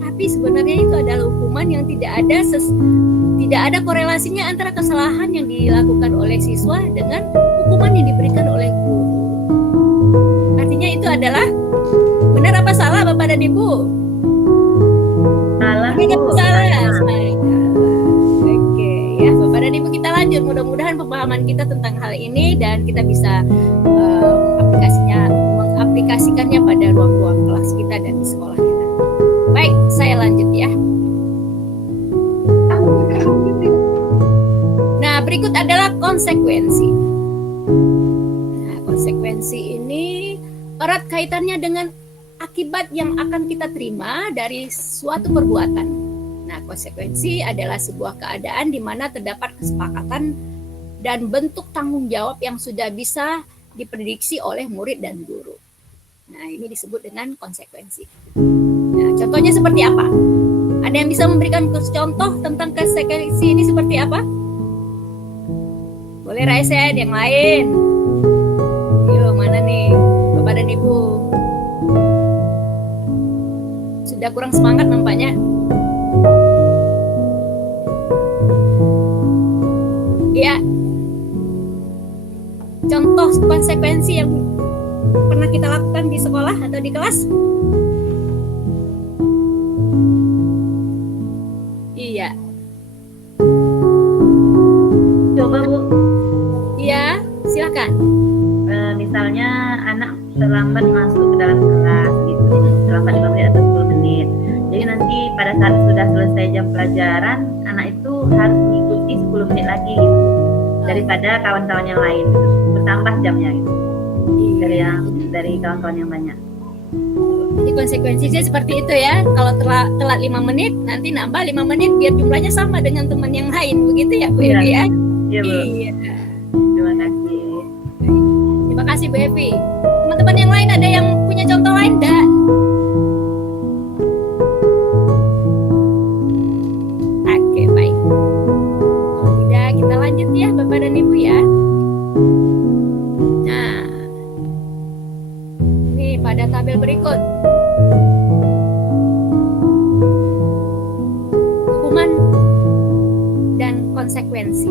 Tapi sebenarnya itu adalah hukuman yang tidak ada korelasinya antara kesalahan yang dilakukan oleh siswa dengan hukuman yang diberikan oleh guru. Artinya itu adalah benar apa salah Bapak dan Ibu? Salah Tidak Bu. salah. Oke, ya Bapak dan Ibu kita lanjut. Mudah-mudahan pemahaman kita tentang hal ini dan kita bisa mengaplikasikannya pada ruang-ruang kelas kita dan di sekolah kita. Baik, saya lanjut ya. Nah, berikut adalah konsekuensi. Nah, konsekuensi ini erat kaitannya dengan akibat yang akan kita terima dari suatu perbuatan. Nah, konsekuensi adalah sebuah keadaan di mana terdapat kesepakatan dan bentuk tanggung jawab yang sudah bisa diprediksi oleh murid dan guru. Nah, ini disebut dengan konsekuensi. Nah, contohnya seperti apa? Ada yang bisa memberikan contoh tentang konsekuensi ini seperti apa? Boleh raise hand yang lain. Yuk, mana nih Bapak dan Ibu? Sudah kurang semangat nampaknya. Ya, contoh konsekuensi yang pernah kita lakukan di sekolah atau di kelas? Iya. Coba Bu, Iya, silakan. misalnya anak terlambat masuk ke dalam kelas gitu, terlambat 5 menit atau 10 menit. Jadi nanti pada saat sudah selesai jam pelajaran, anak itu harus mengikuti 10 menit lagi gitu, daripada kawan-kawan yang lain gitu. Bertambah jamnya gitu. Dari kawan-kawan yang banyak. Jadi konsekuensinya seperti itu ya. Kalau telat 5 menit, nanti nambah 5 menit biar jumlahnya sama dengan teman yang lain. Begitu ya Bu Iya. Evi ya? Iya Bu, Iya. terima kasih. Terima kasih Bu Evi. Teman-teman yang lain ada yang punya contoh lain enggak? Oke, baik. Kalau tidak, kita lanjut ya Bapak dan Ibu ya. Nah, ini pada tabel berikut. Hukuman dan konsekuensi.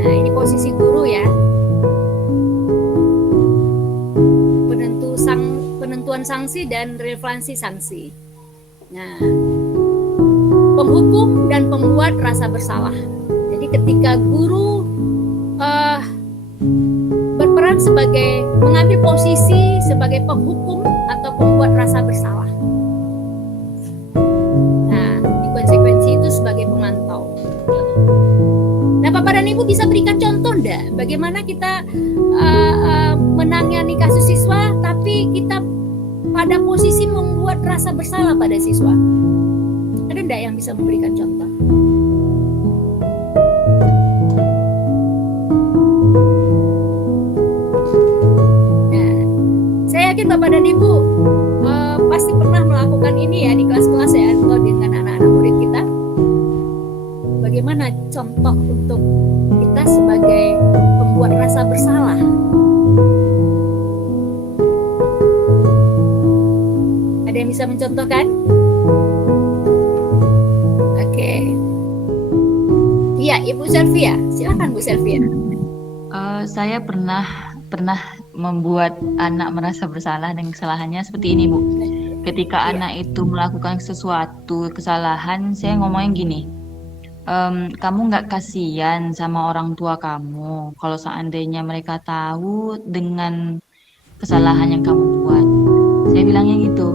Nah, ini posisi guru ya. Penentuan sanksi dan relevansi sanksi. Nah, penghukum dan pembuat rasa bersalah. Jadi ketika guru berperan sebagai mengambil posisi sebagai penghukum atau pembuat rasa bersalah. Nah, di konsekuensi itu sebagai pemantau. Nah, Bapak dan Ibu bisa berikan contoh enggak bagaimana kita menangani kasus siswa tapi kita pada posisi membuat rasa bersalah pada siswa? Ada enggak yang bisa memberikan contoh? Nah, saya yakin Bapak dan Ibu pasti pernah melakukan ini ya di kelas-kelas ya atau dengan anak-anak murid kita. Bagaimana contoh untuk kita sebagai pembuat rasa bersalah? Ada yang bisa mencontohkan? Oke. Iya, Ibu Selvia. Silakan Bu Selvia. Saya pernah membuat anak merasa bersalah dengan kesalahannya seperti ini Bu. Ketika anak itu melakukan sesuatu kesalahan, saya ngomongnya gini, kamu nggak kasihan sama orang tua kamu kalau seandainya mereka tahu dengan kesalahan yang kamu buat. Saya bilangnya gitu.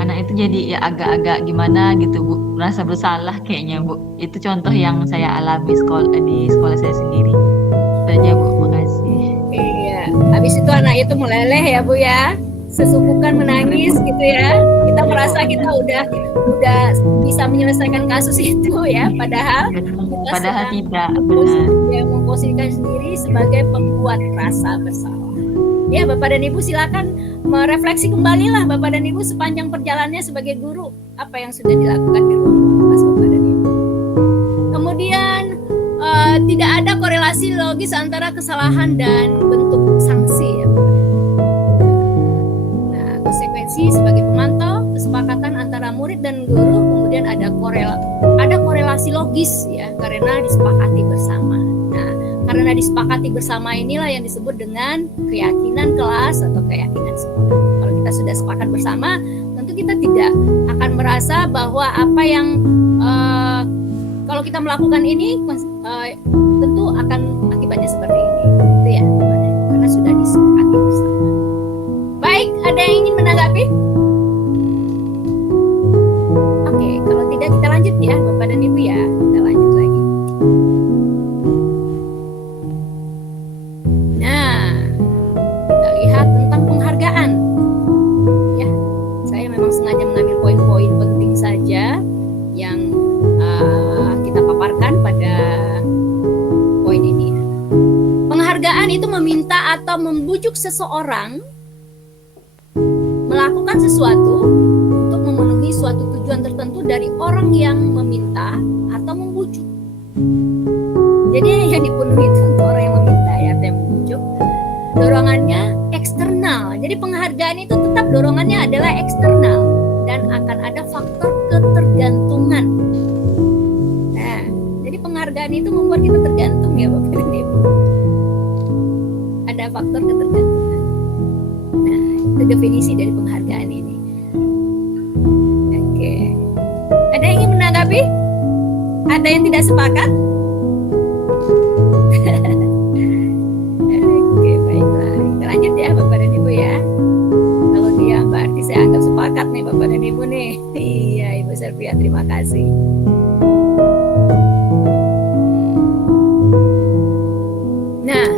Anak itu jadi ya agak-agak gimana gitu Bu, merasa bersalah kayaknya Bu. Itu contoh yang saya alami di sekolah saya sendiri. Itu aja Bu, makasih. Iya. Habis itu anak itu meleleh ya Bu ya. sesubukan menangis gitu ya. Kita merasa kita udah bisa menyelesaikan kasus itu ya, padahal Padahal tidak, memposisikan sendiri sebagai pembuat rasa bersalah. Ya, Bapak dan Ibu silakan merefleksi kembali lah Bapak dan Ibu sepanjang perjalanannya sebagai guru, apa yang sudah dilakukan di ruang kelas Bapak dan Ibu. Kemudian tidak ada korelasi logis antara kesalahan dan bentuk sanksi ya. Nah, konsekuensi sebagai pemantau kesepakatan antara murid dan guru, kemudian ada korelasi logis ya karena disepakati bersama. Nah, karena disepakati bersama inilah yang disebut dengan keyakinan kelas atau keyakinan sekolah. Kalau kita sudah sepakat bersama, tentu kita tidak akan merasa bahwa apa yang kalau kita melakukan ini tentu akan akibatnya seperti ini, gitu ya, karena sudah disepakati bersama. Baik, ada yang ingin menanggapi? Oke, kalau tidak kita lanjut ya, Bapak dan Ibu ya, kita lanjut lagi. Nah, kita lihat tentang penghargaan. Ya, saya memang sengaja mengambil poin-poin penting saja yang kita paparkan pada poin ini. Penghargaan itu meminta atau membujuk seseorang melakukan sesuatu untuk memenuhi suatu tujuan tertentu dari orang yang meminta atau membujuk. Jadi yang dipenuhi itu orang yang meminta ya, atau yang membujuk. Dorongannya eksternal. Jadi penghargaan itu tetap dorongannya adalah eksternal dan akan ada faktor ketergantungan. Nah, jadi penghargaan itu membuat kita tergantung ya Bapak dan Ibu. Ada faktor ketergantungan. Nah, itu definisi dari penghargaan ini. Oke. Ada yang ingin menanggapi? Ada yang tidak sepakat? Oke, baiklah. Kita lanjut ya Bapak dan Ibu ya. Kalau dia berarti saya anggap sepakat nih Bapak dan Ibu nih. Iya, Ibu Servia, terima kasih. Nah,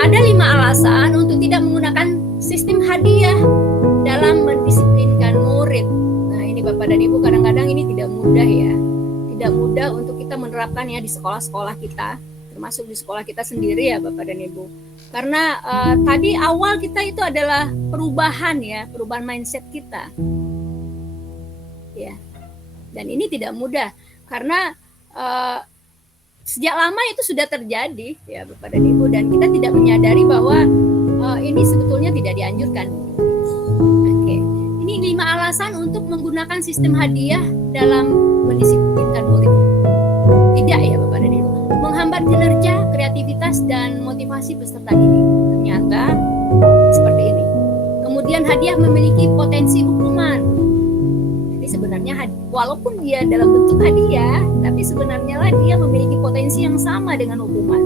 ada 5 alasan untuk tidak menggunakan sistem hadiah dalam mendisiplinkan murid. Nah, ini Bapak dan Ibu kadang-kadang ini tidak mudah ya. Tidak mudah untuk kita menerapkan ya di sekolah-sekolah kita, termasuk di sekolah kita sendiri ya Bapak dan Ibu. Karena tadi awal kita itu adalah perubahan ya, perubahan mindset kita. Ya. Dan ini tidak mudah karena sejak lama itu sudah terjadi ya Bapak dan Ibu, dan kita tidak menyadari bahwa ini sebetulnya tidak dianjurkan. Oke. Ini 5 alasan untuk menggunakan sistem hadiah dalam mendisiplinkan murid. Tidak ya Bapak dan Ibu. Menghambat kinerja, kreativitas, dan motivasi peserta didik. Ternyata seperti ini. Kemudian hadiah memiliki potensi hukuman. Jadi sebenarnya walaupun dia dalam bentuk hadiah, tapi sebenarnya lah dia memiliki potensi yang sama dengan hukuman.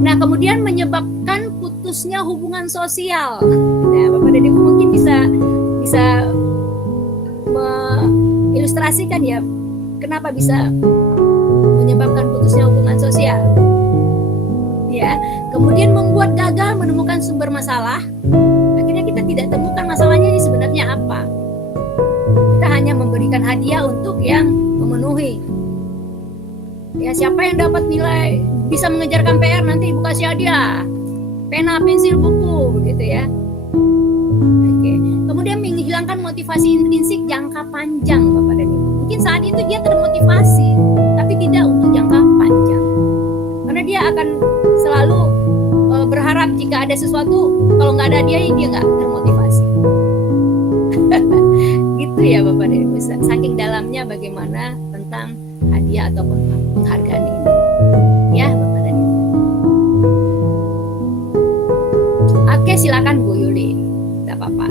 Nah, kemudian menyebabkan putusnya hubungan sosial. Nah, Bapak dan Ibu mungkin bisa mengilustrasikan ya kenapa bisa menyebabkan putusnya hubungan sosial. Ya, kemudian membuat gagal menemukan sumber masalah. Akhirnya kita tidak temukan masalahnya ini sebenarnya apa. Kita hanya memberikan hadiah untuk yang memenuhi. Ya, siapa yang dapat nilai bisa mengejarkan PR, nanti Ibu kasih hadiah pena, pensil, buku, begitu ya. Oke. Kemudian menghilangkan motivasi intrinsik jangka panjang Bapak dan Ibu. Mungkin saat itu dia termotivasi, tapi tidak untuk jangka panjang. Karena dia akan selalu berharap jika ada sesuatu, kalau nggak ada dia nggak termotivasi. Gitu ya Bapak dan Ibu. Saking dalamnya bagaimana tentang hadiah ataupun penghargaan ini. Ya Bapak dan Ibu. Oke, silakan Bu Yuli. Tidak apa-apa.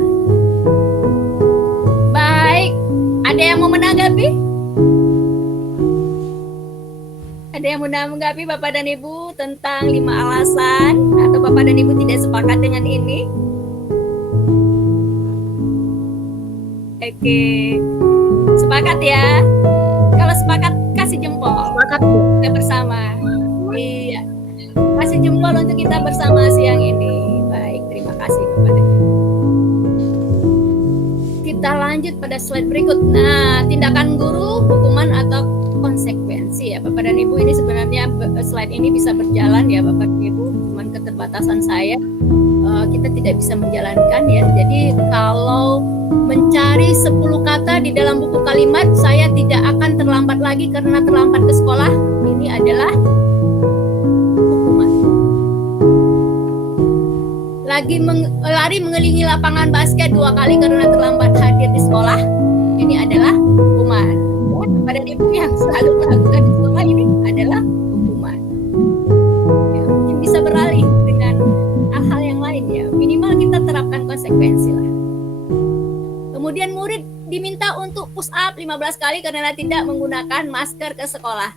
Baik, ada yang mau menanggapi? Ada yang mau menanggapi Bapak dan Ibu tentang 5 alasan atau Bapak dan Ibu tidak sepakat dengan ini? Oke, sepakat ya. Kalau sepakat kasih jempol. Sepakat. Kita bersama. Iya. Kasih jempol untuk kita bersama siang ini. Baik, terima kasih Bapak. lanjut pada slide berikut. Nah, tindakan guru, hukuman atau konsekuensi ya Bapak dan Ibu. Ini sebenarnya slide ini bisa berjalan ya Bapak dan Ibu. Cuman keterbatasan saya, kita tidak bisa menjalankan ya. Jadi kalau mencari 10 kata di dalam buku kalimat, saya tidak akan terlambat lagi karena terlambat ke sekolah. Ini adalah hukuman. Lari mengelilingi lapangan basket 2 kali karena terlambat hadir di sekolah. Ini adalah hukuman. Pada ibu yang selalu melakukan di sekolah ini adalah hukuman. Ya, mungkin bisa beralih dengan hal-hal yang lain ya. Minimal kita terapkan konsekuensi lah. Kemudian murid diminta untuk push up 15 kali karena tidak menggunakan masker ke sekolah.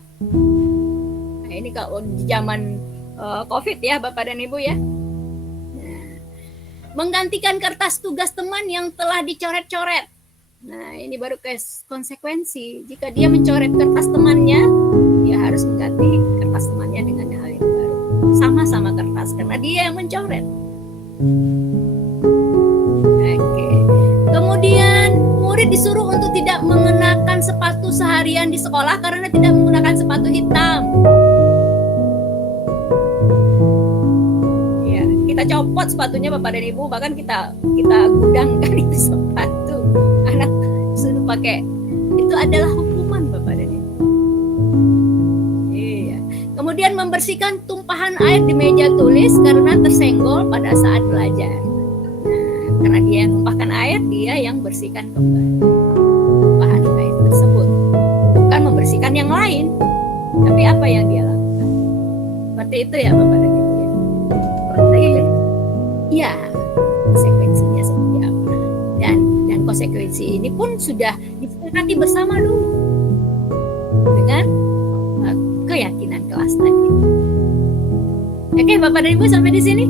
Nah, ini kalau di zaman COVID ya Bapak dan Ibu ya. Menggantikan kertas tugas teman yang telah dicoret-coret. Nah, ini baru konsekuensi. Jika dia mencoret kertas temannya, dia harus mengganti kertas temannya dengan hal yang baru. Sama-sama kertas, karena dia yang mencoret. Oke. Kemudian, murid disuruh untuk tidak mengenakan sepatu seharian di sekolah karena tidak menggunakan sepatu hitam. Kita copot sepatunya Bapak dan Ibu, bahkan kita gudangkan itu sepatu, anak suruh pakai, itu adalah hukuman Bapak dan Ibu. Iya. Kemudian membersihkan tumpahan air di meja tulis karena tersenggol pada saat belajar. Nah, karena dia yang tumpahkan air, dia yang bersihkan kembali tumpahan air tersebut, bukan membersihkan yang lain, tapi apa yang dia lakukan. Seperti itu ya Bapak dan Ibu. Ya, konsekuensinya seperti apa? Dan konsekuensi ini pun sudah disepakati bersama dulu dengan keyakinan kelas tadi. Oke, Bapak dan Ibu sampai di sini.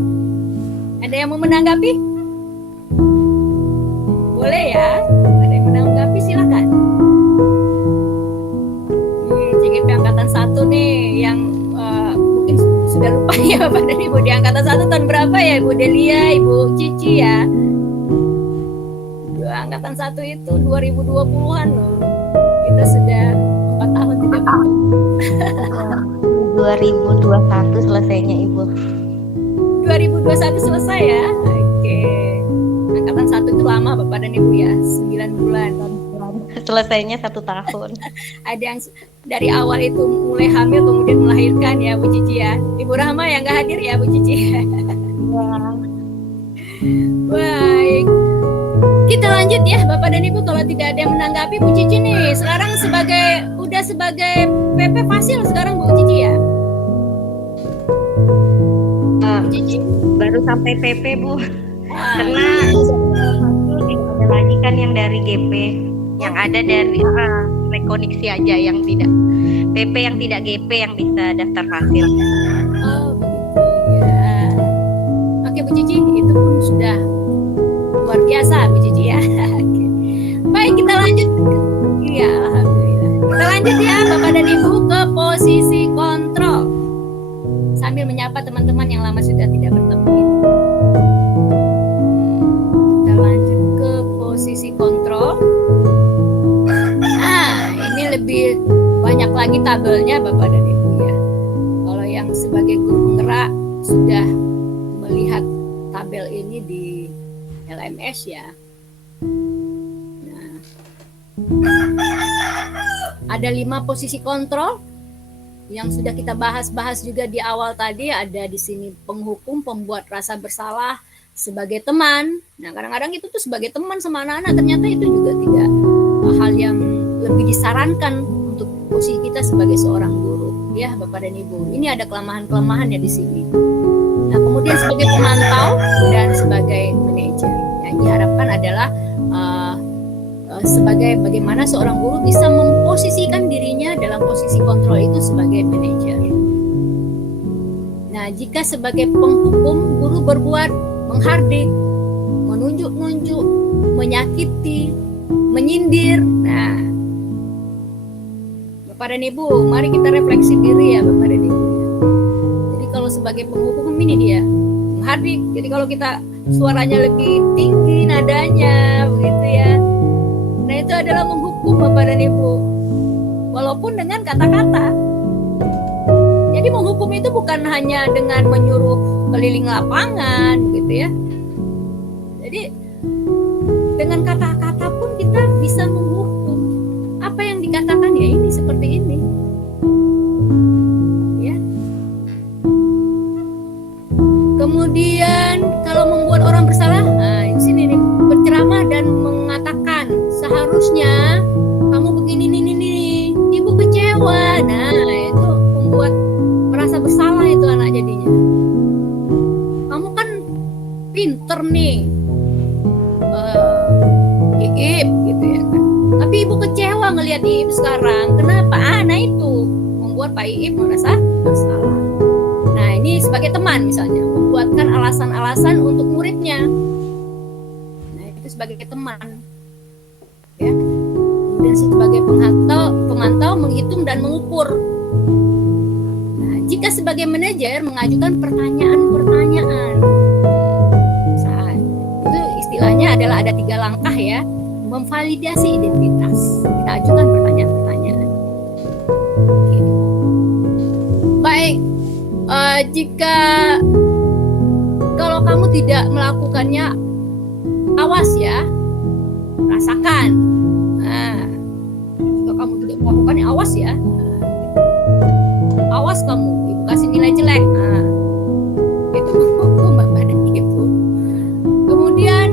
Ada yang mau menanggapi? Boleh ya? Ada yang menanggapi silakan. CGP angkatan 1 nih yang mungkin sudah lupa ya Bapak dan Ibu, di angkatan 1 tahun berapa ya Ibu Delia, Ibu Cici ya? Angkatan 1 itu 2020-an loh. Kita sudah 4 tahun tidak 2021 selesainya Ibu. 2021 selesai ya. Oke. Angkatan 1 itu lama Bapak dan Ibu ya, 9 bulan. Selesainya 1 tahun. Ada yang dari awal itu mulai hamil kemudian melahirkan ya Bu Cici ya. Ibu Rahma yang nggak hadir ya Bu Cici. Baik. Kita lanjut ya Bapak dan Ibu, kalau tidak ada yang menanggapi Bu Cici nih. Sekarang udah sebagai PP Fasil sekarang Bu Cici ya. Bu Cici Baru sampai PP Bu. Karena tidak ada lagi kan yang dari GP. Yang ada dari rekoneksi aja yang tidak PP, yang tidak GP yang bisa daftar hasil. Oh begitu ya. Oke Bu Cici, itu pun sudah luar biasa Bu Cici ya. Oke. Baik, kita lanjut. Iya, alhamdulillah. Kita lanjut ya Bapak dan Ibu ke posisi kontrol. Sambil menyapa teman-teman yang lama sudah tidak bertemu. Kita lanjut ke posisi kontrol. Lebih banyak lagi tabelnya Bapak dan Ibu ya. Kalau yang sebagai guru penggerak sudah melihat tabel ini di LMS ya. Nah, ada 5 posisi kontrol yang sudah kita bahas juga di awal tadi. Ada di sini penghukum, pembuat rasa bersalah, sebagai teman. Nah, kadang-kadang itu tuh sebagai teman sama anak-anak, ternyata itu juga tidak hal yang lebih disarankan untuk posisi kita sebagai seorang guru ya Bapak dan Ibu. Ini ada kelemahan-kelemahannya di sini. Nah, kemudian sebagai pemantau dan sebagai manajer. Yang diharapkan adalah sebagai bagaimana seorang guru bisa memposisikan dirinya dalam posisi kontrol itu sebagai manajer. Nah, jika sebagai penghukum guru berbuat menghardik, menunjuk-nunjuk, menyakiti, menyindir. Nah, Bapak dan Ibu, mari kita refleksi diri ya Bapak dan Ibu. Jadi kalau sebagai penghukum ini dia menghardik. Jadi kalau kita suaranya lebih tinggi nadanya begitu ya, itu adalah menghukum Bapak dan Ibu. Walaupun dengan kata-kata. Jadi menghukum itu bukan hanya dengan menyuruh keliling lapangan gitu ya. Jadi dengan kata-kata pun kita bisa menghukum. Apa yang dikatakan ya ini seperti ini. Ya. Kemudian kalau membuat orang bersalah, nah di sini nih, berceramah dan mengatakan seharusnya kamu begini nih, ibu kecewa. Nah, itu membuat merasa bersalah itu anak jadinya. Kamu kan pinter nih, Iip gitu ya kan. Tapi ibu kecewa ngelihat Iip sekarang. Kenapa? Nah itu membuat Pak Iip merasa bersalah. Nah ini sebagai teman misalnya, membuatkan alasan-alasan untuk muridnya. Nah itu sebagai teman, ya. Dan sebagai pemantau menghitung dan mengukur. Nah jika sebagai manajer mengajukan pertanyaan-pertanyaan, itu istilahnya adalah ada 3 langkah ya, memvalidasi identitas. Kita ajukan pertanyaan-pertanyaan. Oke. Baik. Jika kalau kamu tidak melakukannya, awas ya, rasakan. Nah, jika kamu tidak melakukannya, awas ya. Awas kamu, ibu kasih nilai jelek. Nah, itu menghukum Bapak dan Ibu. Kemudian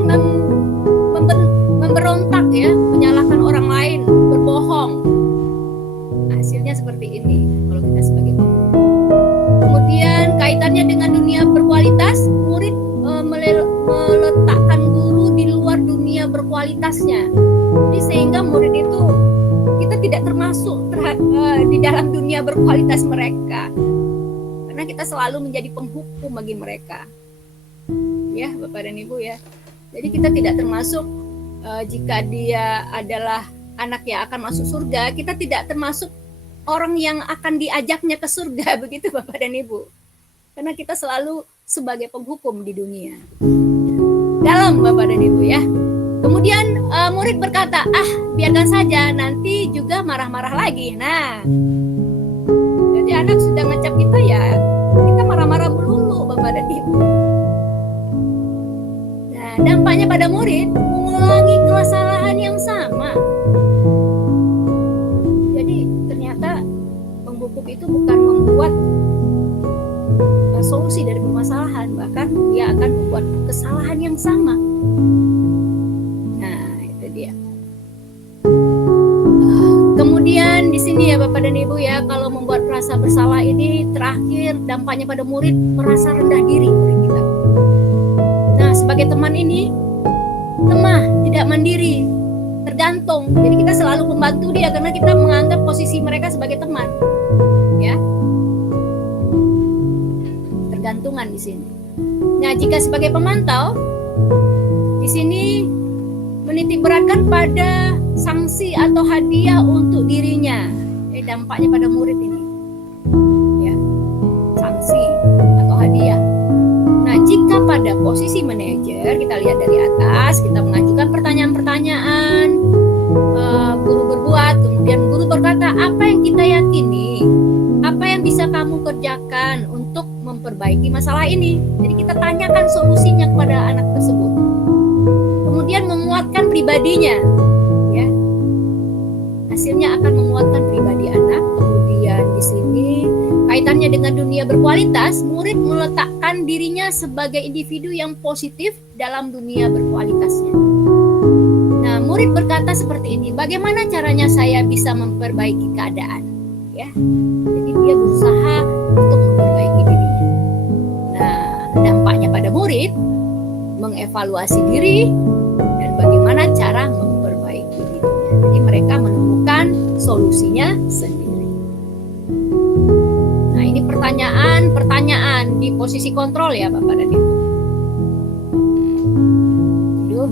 memberontak ya, menyalahkan orang lain, berbohong. Hasilnya seperti ini kalau kita sebagai pemimpin. Kemudian kaitannya dengan dunia berkualitas, murid meletakkan guru di luar dunia berkualitasnya. Jadi sehingga murid itu kita tidak termasuk di dalam dunia berkualitas mereka. Karena kita selalu menjadi penghukum bagi mereka. Ya, Bapak dan Ibu ya. Jadi kita tidak termasuk jika dia adalah anak yang akan masuk surga, kita tidak termasuk orang yang akan diajaknya ke surga, begitu Bapak dan Ibu. Karena kita selalu sebagai penghukum di dunia. Dalam Bapak dan Ibu ya. Kemudian murid berkata, biarkan saja, nanti juga marah-marah lagi. Nah, jadi anak sudah ngecap kita ya, kita marah-marah melulu Bapak dan Ibu. Nah, dampaknya pada murid mengulangi kesalahan yang sama. Jadi ternyata penghukum itu bukan membuat solusi dari permasalahan, bahkan dia akan membuat kesalahan yang sama. Nah, itu dia. Kemudian di sini ya Bapak dan Ibu ya, kalau membuat rasa bersalah ini terakhir dampaknya pada murid merasa rendah diri murid kita. Nah, sebagai teman ini lemah, tidak mandiri, tergantung. Jadi kita selalu membantu dia karena kita menganggap posisi mereka sebagai teman. Ya. Tergantungan di sini. Nah, jika sebagai pemantau di sini menitik beratkan pada sanksi atau hadiah untuk dirinya. Dampaknya pada murid ini. Ya. Sanksi atau hadiah. Nah, jika pada posisi manajer, kita lihat dari atas, kita mengajukan pertanyaan-pertanyaan, guru berbuat, kemudian guru berkata, apa yang kita yakini, apa yang bisa kamu kerjakan untuk memperbaiki masalah ini. Jadi kita tanyakan solusinya kepada anak tersebut. Kemudian menguatkan pribadinya, ya. Hasilnya akan menguatkan pribadi anak. Kemudian di sini kaitannya dengan dunia berkualitas, murid meletakkan dirinya sebagai individu yang positif dalam dunia berkualitasnya. Nah, murid berkata seperti ini, bagaimana caranya saya bisa memperbaiki keadaan? Ya, jadi dia berusaha untuk memperbaiki dirinya. Nah, dampaknya pada murid mengevaluasi diri dan bagaimana cara memperbaiki dirinya. Jadi mereka menemukan solusinya sendiri. Nah, ini pertanyaan di posisi kontrol ya Bapak dan Ibu. Aduh.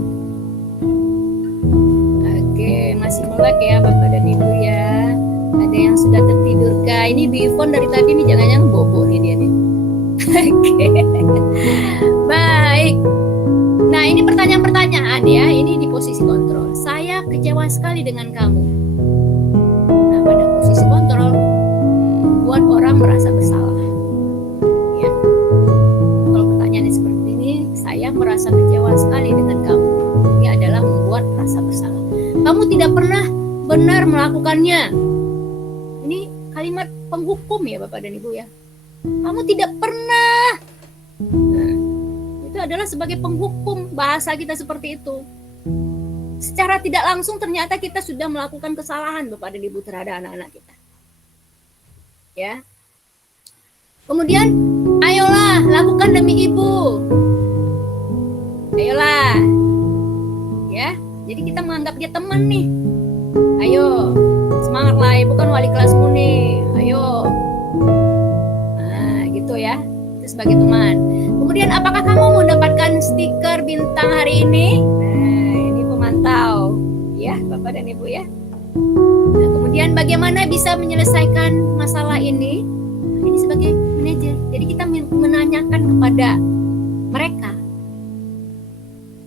Oke, masih melek ya Bapak dan Ibu ya. Ada yang sudah tertidur kah? Ini Bifon dari tadi nih, jangan-jangan bobo nih dia nih. Oke. Baik. Nah, ini pertanyaan-pertanyaan ya. Ini di posisi kontrol. Saya kecewa kecewa sekali dengan kamu. Nah, pada posisi kontrol membuat orang merasa bersalah. Ya. Kalau pertanyaannya seperti ini, saya merasa kecewa sekali dengan kamu. Ini adalah membuat rasa bersalah. Kamu tidak pernah benar melakukannya. Ini kalimat penghukum ya Bapak dan Ibu ya. Kamu tidak pernah. Nah, itu adalah sebagai penghukum, bahasa kita seperti itu. Secara tidak langsung ternyata kita sudah melakukan kesalahan Bapak dan Ibu terhadap anak-anak kita. Ya. Kemudian, ayolah lakukan demi ibu. Ayolah. Ya, jadi kita menganggap dia teman nih. Ayo, semangatlah, ibu kan wali kelasmu nih. Ayo. Nah, gitu ya. Itu sebagai teman. Kemudian, apakah kamu mendapatkan stiker bintang hari ini? Nah, ini pemantau. Ya, Bapak dan Ibu ya. Nah, kemudian bagaimana bisa menyelesaikan masalah ini? Nah, ini sebagai manajer. Jadi kita menanyakan kepada mereka.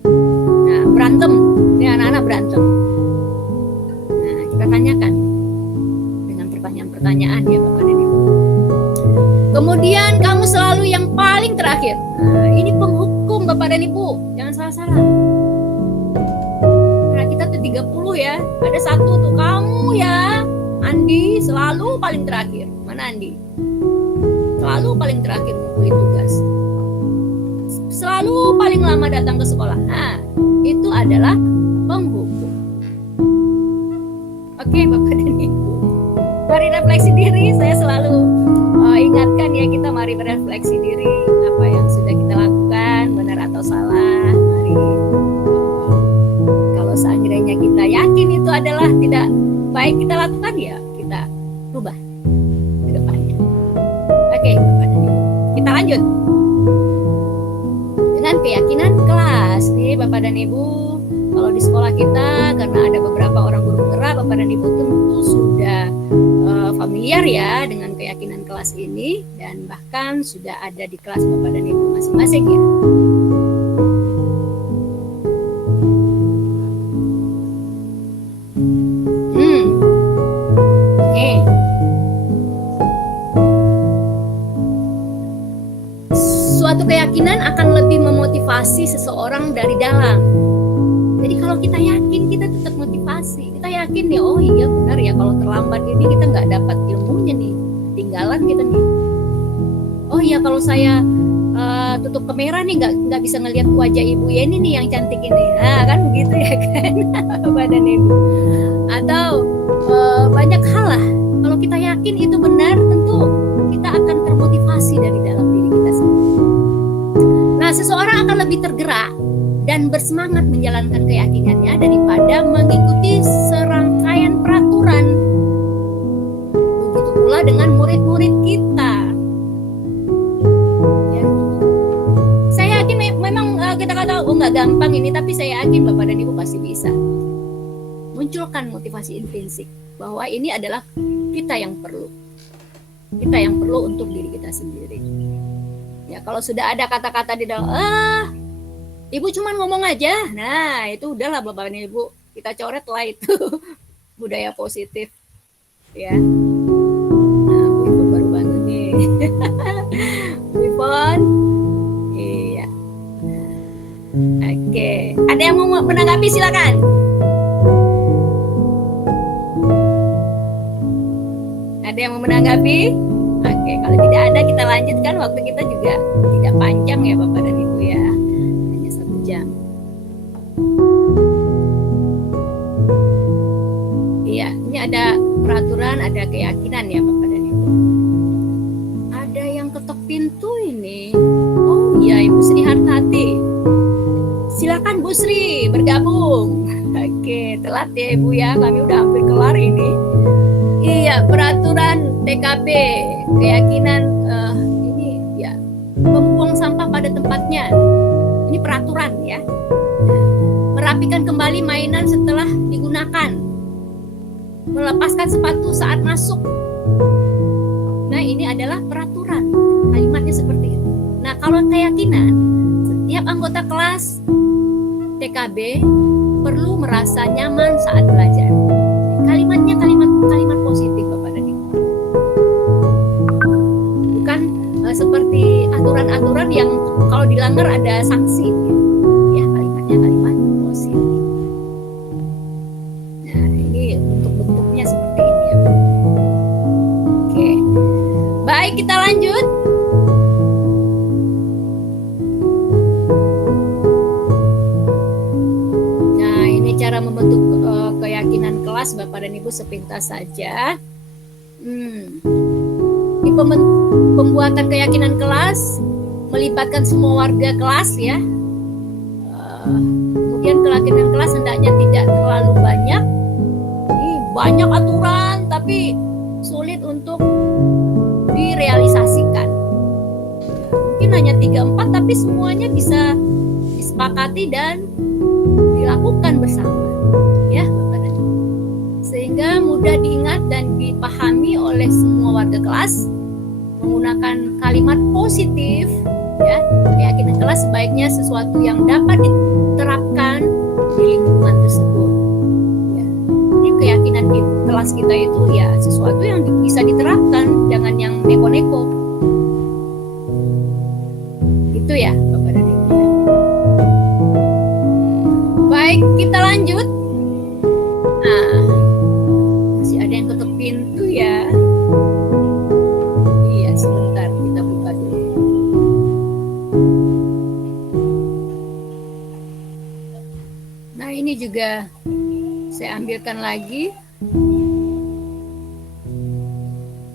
Nah, berantem. Ini anak-anak berantem. Nah, kita tanyakan dengan pertanyaan-pertanyaan ya Bapak dan Ibu. Kemudian kamu selalu yang paling terakhir. Nah, ini penghukum Bapak dan Ibu. Jangan salah-salah. Nah, kita tuh 30 ya. Ada satu tuh kamu ya. Andi selalu paling terakhir. Mana Andi? Selalu paling terakhir mengumpulin tugas. Selalu paling lama datang ke sekolah. Nah, itu adalah penghukum. Oke, Bapak dan Ibu. Mari refleksi diri. Saya selalu ingatkan ya, kita mari berefleksi diri. Apa yang sudah kita lakukan, benar atau salah. Mari. Kalau seandainya kita yakin itu adalah tidak baik kita lakukan, ya kita rubah ke depannya. Oke, Bapak dan Ibu. Kita lanjut. Dengan keyakinan kelas nih Bapak dan Ibu, kalau di sekolah kita karena ada beberapa orang guru penggerak, Bapak dan Ibu tentu sudah familiar ya dengan keyakinan kelas ini, dan bahkan sudah ada di kelas Bapak dan Ibu masing-masing ya. Oke. Suatu keyakinan akan lebih memotivasi seseorang dari dalam. Jadi kalau kita yakin, kita tetap motivasi. Kita yakin nih, oh iya benar ya, kalau terlambat ini kita nggak dapat ilmunya nih, tinggalan kita nih. Oh iya, kalau saya tutup kamera nih nggak bisa ngelihat wajah ibu ya ini nih yang cantik ini. Nah kan begitu ya kan, Bapak dan Ibu. Atau banyak hal lah. Kalau kita yakin itu benar, tentu kita akan termotivasi dari dalam diri kita sendiri. Nah, seseorang akan lebih tergerak dan bersemangat menjalankan keyakinannya daripada mengikuti serangkaian peraturan. Begitu pula dengan murid-murid kita. Ya. Saya yakin memang kita kata nggak gampang ini, tapi saya yakin Bapak dan Ibu pasti bisa. Munculkan motivasi intrinsik bahwa ini adalah kita yang perlu. Kita yang perlu untuk diri kita sendiri. Ya, kalau sudah ada kata-kata di dalam Ibu cuman ngomong aja. Nah, itu udahlah Bapak dan Ibu. Kita coret lah itu budaya positif. Ya. Nah, Bu Ipon baru bangun nih. Bu Ipon. Iya. Oke. Ada yang mau menanggapi, silakan. Ada yang mau menanggapi? Oke, kalau tidak ada kita lanjutkan. Waktu kita juga tidak panjang ya Bapak dan Ibu ya. Jam. Iya, ini ada peraturan, ada keyakinan ya Bapak dan Ibu. Ada yang ketok pintu ini. Oh iya, Ibu Sri Hartati. Silakan Bu Sri bergabung. Oke, telat ya Ibu ya, kami udah hampir kelar ini. Iya, peraturan TKB, keyakinan ini ya, membuang sampah pada tempatnya. Ini peraturan ya. Merapikan kembali mainan setelah digunakan. Melepaskan sepatu saat masuk. Nah, ini adalah peraturan. Kalimatnya seperti itu. Nah, kalau keyakinan, setiap anggota kelas TKB perlu merasa nyaman saat belajar. Kalimatnya kalimat positif Bapak dan Ibu. Bukan seperti aturan-aturan yang kalau dilanggar ada sanksi. Ya, kalimatnya kalimat positif. Nah, ini untuk bentuknya seperti ini ya. Oke. Baik, kita lanjut. Nah, ini cara membentuk keyakinan kelas Bapak dan Ibu sepintas saja. Di pembuatan keyakinan kelas melibatkan semua warga kelas ya. Kemudian keyakinan kelas hendaknya tidak terlalu banyak. Ini banyak aturan tapi sulit untuk direalisasikan. Mungkin hanya 3-4 tapi semuanya bisa disepakati dan dilakukan bersama. Ya, Bapak dan Ibu. Sehingga mudah diingat dan dipahami oleh semua warga kelas. Menggunakan kalimat positif ya, keyakinan kelas sebaiknya sesuatu yang dapat diterapkan di lingkungan tersebut ya. Jadi keyakinan di kelas kita itu ya sesuatu yang bisa diterapkan, jangan yang neko-neko gitu ya Bapak dan Ibu ya. Baik, kita lanjut. Nah, masih ada yang ketuk pintu ya. Sebentar, kita buka dulu. Nah, ini juga saya ambilkan lagi.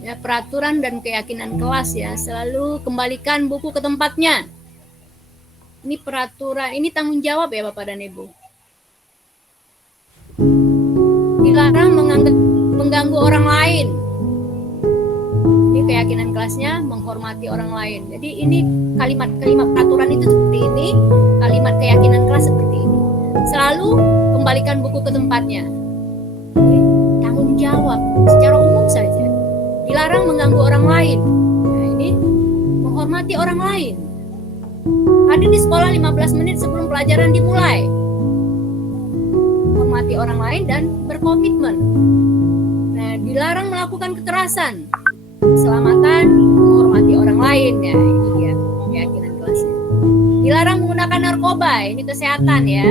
Ya, peraturan dan keyakinan kelas ya. Selalu kembalikan buku ke tempatnya. Ini peraturan, ini tanggung jawab ya Bapak dan Ibu. Dilarang mengganggu orang lain. Ini keyakinan kelasnya menghormati orang lain. Jadi ini kalimat-kalimat peraturan itu seperti ini, kalimat keyakinan kelas seperti ini. Selalu kembalikan buku ke tempatnya. Ini tanggung jawab secara umum saja. Dilarang mengganggu orang lain. Nah, ini menghormati orang lain. Hadir di sekolah 15 menit sebelum pelajaran dimulai. Menghormati orang lain dan berkomitmen. Nah, dilarang melakukan kekerasan. Keselamatan, menghormati orang lain ya, itu dia keyakinan kelasnya. Dilarang menggunakan narkoba, ini kesehatan ya.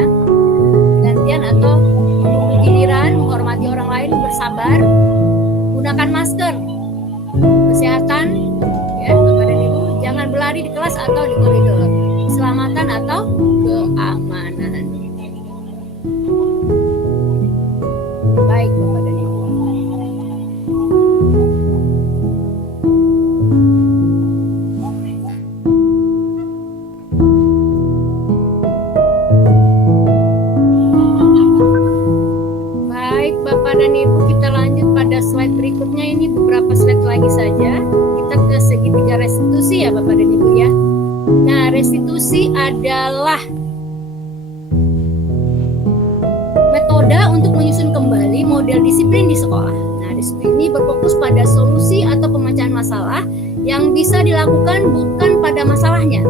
Gantian atau menunggu giliran, menghormati orang lain, bersabar. Gunakan masker, kesehatan ya Bapak dan Ibu. Jangan berlari di kelas atau di koridor. Keselamatan atau keamanan. Baik Bapak dan Ibu. Dan Ibu, kita lanjut pada slide berikutnya. Ini beberapa slide lagi saja. Kita ke segitiga restitusi ya Bapak dan Ibu ya. Nah, restitusi adalah metode untuk menyusun kembali model disiplin di sekolah. Nah, restitusi ini berfokus pada solusi atau pemecahan masalah yang bisa dilakukan bukan pada masalahnya.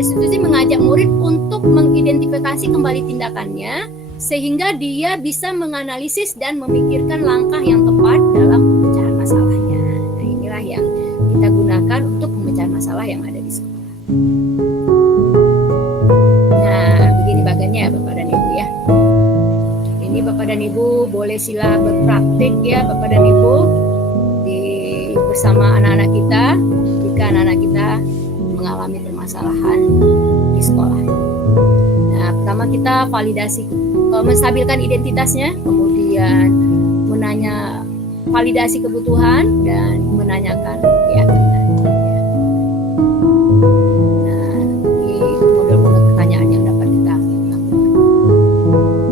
Restitusi mengajak murid untuk mengidentifikasi kembali tindakannya sehingga dia bisa menganalisis dan memikirkan langkah yang tepat dalam pemecahan masalahnya. Nah, inilah yang kita gunakan untuk pemecahan masalah yang ada di sekolah. Nah, begini bagannya ya Bapak dan Ibu ya. Ini Bapak dan Ibu boleh sila berpraktik ya Bapak dan Ibu bersama anak-anak kita jika anak-anak kita mengalami permasalahan di sekolah. Nah, pertama kita validasi, menstabilkan identitasnya, kemudian validasi kebutuhan dan menanyakan keyakinan. Nah, ini model-model pertanyaan yang dapat kita lakukan.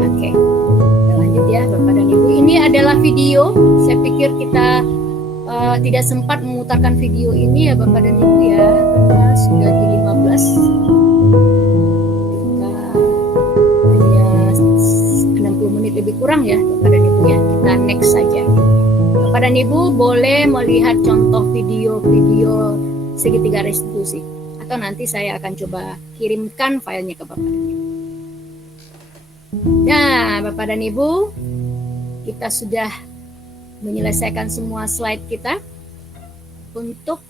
Oke, kita lanjut ya Bapak dan Ibu. Ini adalah video. Saya pikir kita tidak sempat memutarkan video ini ya Bapak dan Ibu ya, karena sudah di 15. Lebih kurang ya Bapak dan Ibu ya. Kita next saja. Bapak dan Ibu boleh melihat contoh video-video segitiga restitusi atau nanti saya akan coba kirimkan filenya ke Bapak dan Ibu. Nah, Bapak dan Ibu, kita sudah menyelesaikan semua slide kita untuk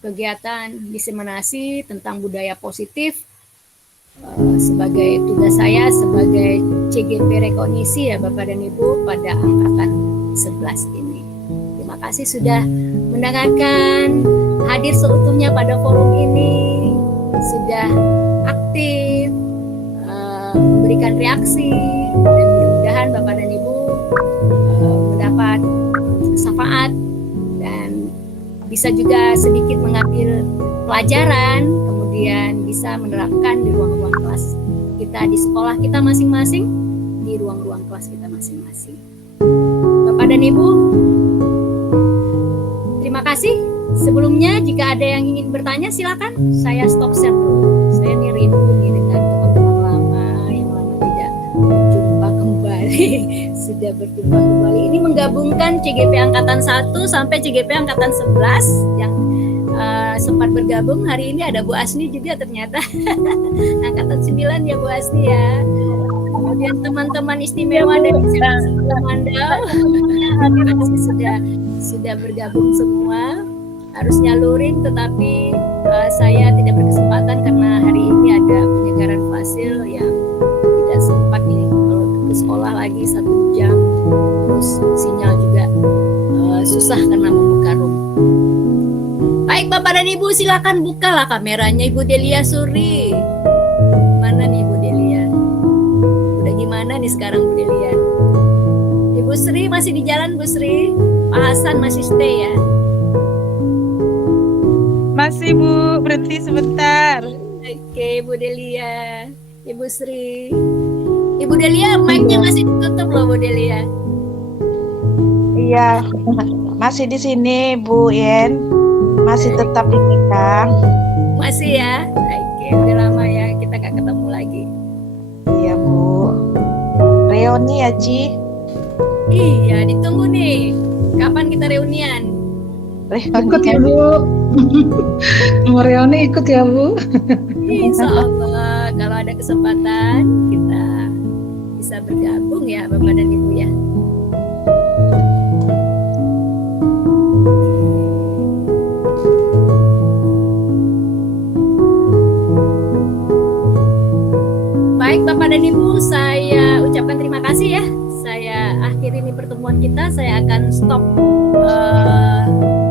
kegiatan diseminasi tentang budaya positif sebagai tugas saya sebagai CGP Rekognisi ya Bapak dan Ibu pada angkatan 11 ini. Terima kasih sudah mendengarkan, hadir seutuhnya pada forum ini, sudah aktif, memberikan reaksi, dan mudah-mudahan Bapak dan Ibu mendapat syafaat dan bisa juga sedikit mengambil pelajaran, kemudian bisa menerapkan di ruang-ruang kelas kita di sekolah kita masing-masing, di ruang-ruang kelas kita masing-masing. Bapak dan Ibu, terima kasih. Sebelumnya jika ada yang ingin bertanya silakan. Saya stop share dulu. Saya nih rindu nih dengan teman-teman lama yang lama tidak berjumpa kembali. Sudah berjumpa kembali. Ini menggabungkan CGP angkatan 1 sampai CGP angkatan 11 yang sempat bergabung. Hari ini ada Bu Asni juga ternyata. Angkatan 9 ya Bu Asni ya. Kemudian teman-teman istimewa dari SMA Mandau sudah bergabung semua. Harus nyalurin tetapi saya tidak berkesempatan karena hari ini ada penyegaran fasil yang tidak sempat nih kalau ke sekolah lagi 1 jam, terus sinyal juga susah karena membuka room. Baik Bapak dan Ibu, silakan bukalah kameranya Ibu Delia Suri. Mana nih Ibu Delia? Udah gimana nih sekarang Bu Delia? Ibu Sri masih di jalan Bu Sri? Pak Hasan masih stay ya? Masih Bu, berhenti sebentar. Oke, Bu Delia, Ibu Sri. Ibu Delia, mic-nya masih ditutup loh, Bu Delia. Iya, masih di sini Bu Yen, masih tetap dipegang. Masih ya? Oke, udah lama ya kita gak ketemu lagi. Iya Bu, reuni ya Ci. Iya, ditunggu nih. Kapan kita reunian? Ikut ya Bu. Mau reuni ikut ya Bu. Insya Allah kalau ada kesempatan kita bisa bergabung ya Bapak dan Ibu ya. Baik Bapak dan Ibu, saya ucapkan terima kasih ya. Saya akhiri ini pertemuan kita. Saya akan stop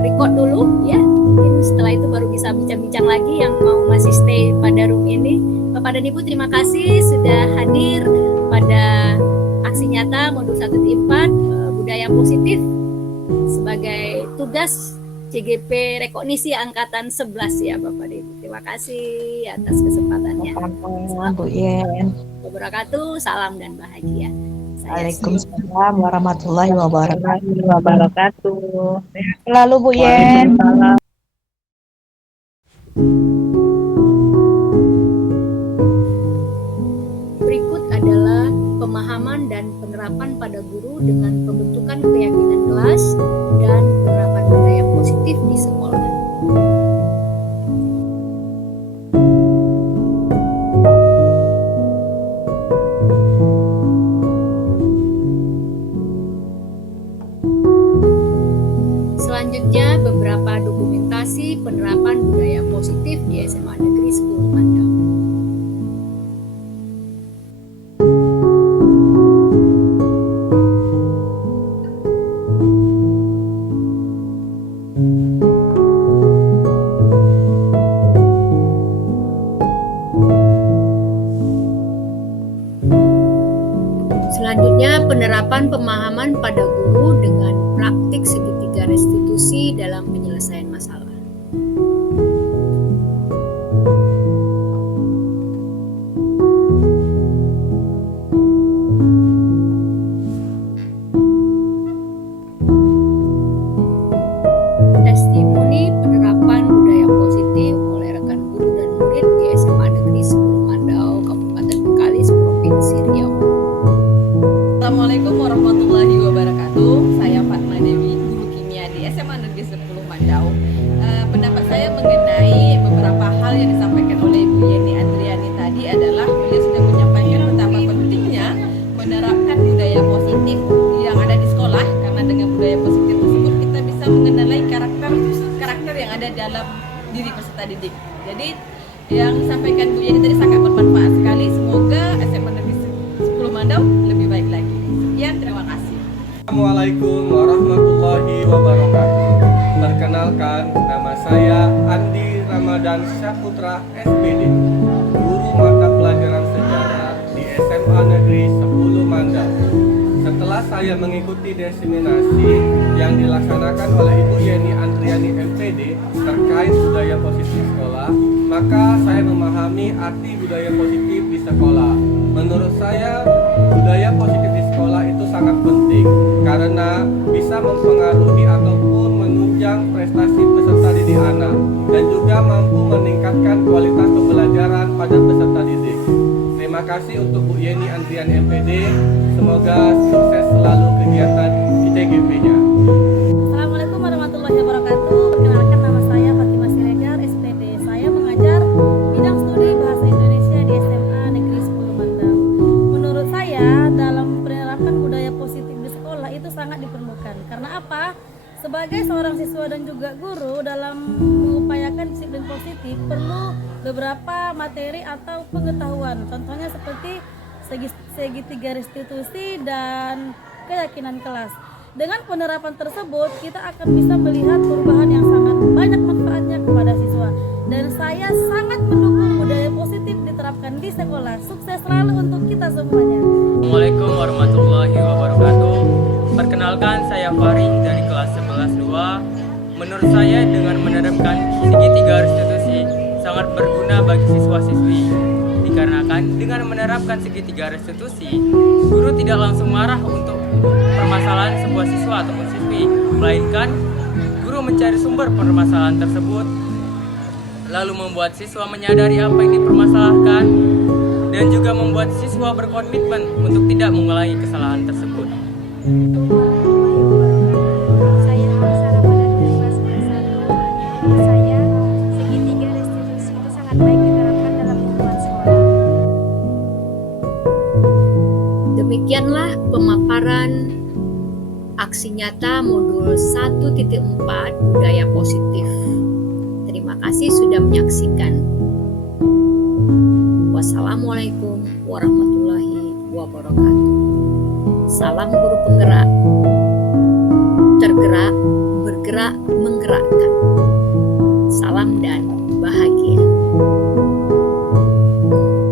record dulu ya. Mungkin setelah itu baru bisa bincang-bincang lagi yang mau masih stay pada room ini. Bapak dan Ibu, terima kasih sudah hadir pada aksi nyata modul 1-4 budaya positif sebagai tugas CGP Rekognisi angkatan 11 ya Bapak dan Ibu. Terima kasih atas kesempatannya. Bu Yen. Wabarakatuh, salam dan bahagia. Waalaikumsalam warahmatullahi wabarakatuh. Lalu Bu Yen. Berikut adalah pemahaman dan penerapan pada guru dengan pembentukan keyakinan kelas dan penerapan budaya positif di sekolah. Selanjutnya, beberapa dokumentasi penerapan budaya positif di SMA Negeri 10 Mandau. Selanjutnya, penerapan pemahaman pada guru dengan praktik segitiga restitusi dalam penyelesaian masalah. Testimoni penerapan budaya positif oleh rekan guru dan murid di SMA Negeri 10 Mandau, Kabupaten Bengkalis, Provinsi Riau. Assalamualaikum warahmatullahi wabarakatuh. Saya Fatma Dewi, guru kimia di SMA Negeri 10 Mandau. Pendapat saya mengenai beberapa hal yang disampaikan oleh Ibu Yeni Adriani tadi adalah beliau sudah menyampaikan betapa penting didik. Jadi yang disampaikan Bu Yeni tadi sangat bermanfaat sekali. Semoga SMA Negeri 10 Mandau lebih baik lagi. Sekian, terima kasih. Assalamualaikum warahmatullahi wabarakatuh. Perkenalkan, nama saya Andi Ramadan Syaputra SPD, guru mata pelajaran sejarah di SMA Negeri 10 Mandau. Setelah saya mengikuti diseminasi yang dilaksanakan oleh Ibu Yeni Andriani MPD terkait budaya positif sekolah, maka saya memahami arti budaya positif di sekolah. Menurut saya, budaya positif di sekolah itu sangat penting karena bisa mempengaruhi ataupun menunjang prestasi peserta didik anak dan juga mampu meningkatkan kualitas pembelajaran pada peserta didik. Terima kasih untuk Bu Yeni Andriani MPD. Semoga sukses selalu kegiatan ITGP-nya. Assalamualaikum warahmatullahi wabarakatuh. Perkenalkan, nama saya Fatimah Siregar, SPD. Saya mengajar bidang studi Bahasa Indonesia di SMA Negeri 10 Mandau. Menurut saya, dalam penerapan budaya positif di sekolah itu sangat diperlukan. Karena apa? Sebagai seorang siswa dan juga guru, dalam mengupayakan disiplin positif perlu beberapa materi atau pengetahuan. Contohnya seperti segitiga restitusi dan keyakinan kelas. Dengan penerapan tersebut, kita akan bisa melihat perubahan yang sangat banyak manfaatnya kepada siswa. Dan saya sangat mendukung budaya positif diterapkan di sekolah. Sukses selalu untuk kita semuanya. Assalamualaikum warahmatullahi wabarakatuh. Perkenalkan, saya Faring dari kelas 11-2. Menurut saya, dengan menerapkan segitiga restitusi sangat berguna bagi siswa-siswi. Dikarenakan dengan menerapkan segitiga restitusi, guru tidak langsung marah untuk permasalahan sebuah siswa ataupun siswi, melainkan guru mencari sumber permasalahan tersebut, lalu membuat siswa menyadari apa yang dipermasalahkan, dan juga membuat siswa berkomitmen untuk tidak mengulangi kesalahan tersebut. Saya Hamsa Ramadan dari kelas 11-1. Menurut saya, segitiga restitusi itu sangat baik diterapkan dalam lingkungan sekolah. Demikianlah pemaparan aksi nyata modul 1.4 budaya positif. Terima kasih sudah menyaksikan. Wassalamualaikum warahmatullahi wabarakatuh. Salam guru penggerak, tergerak, bergerak, menggerakkan. Salam dan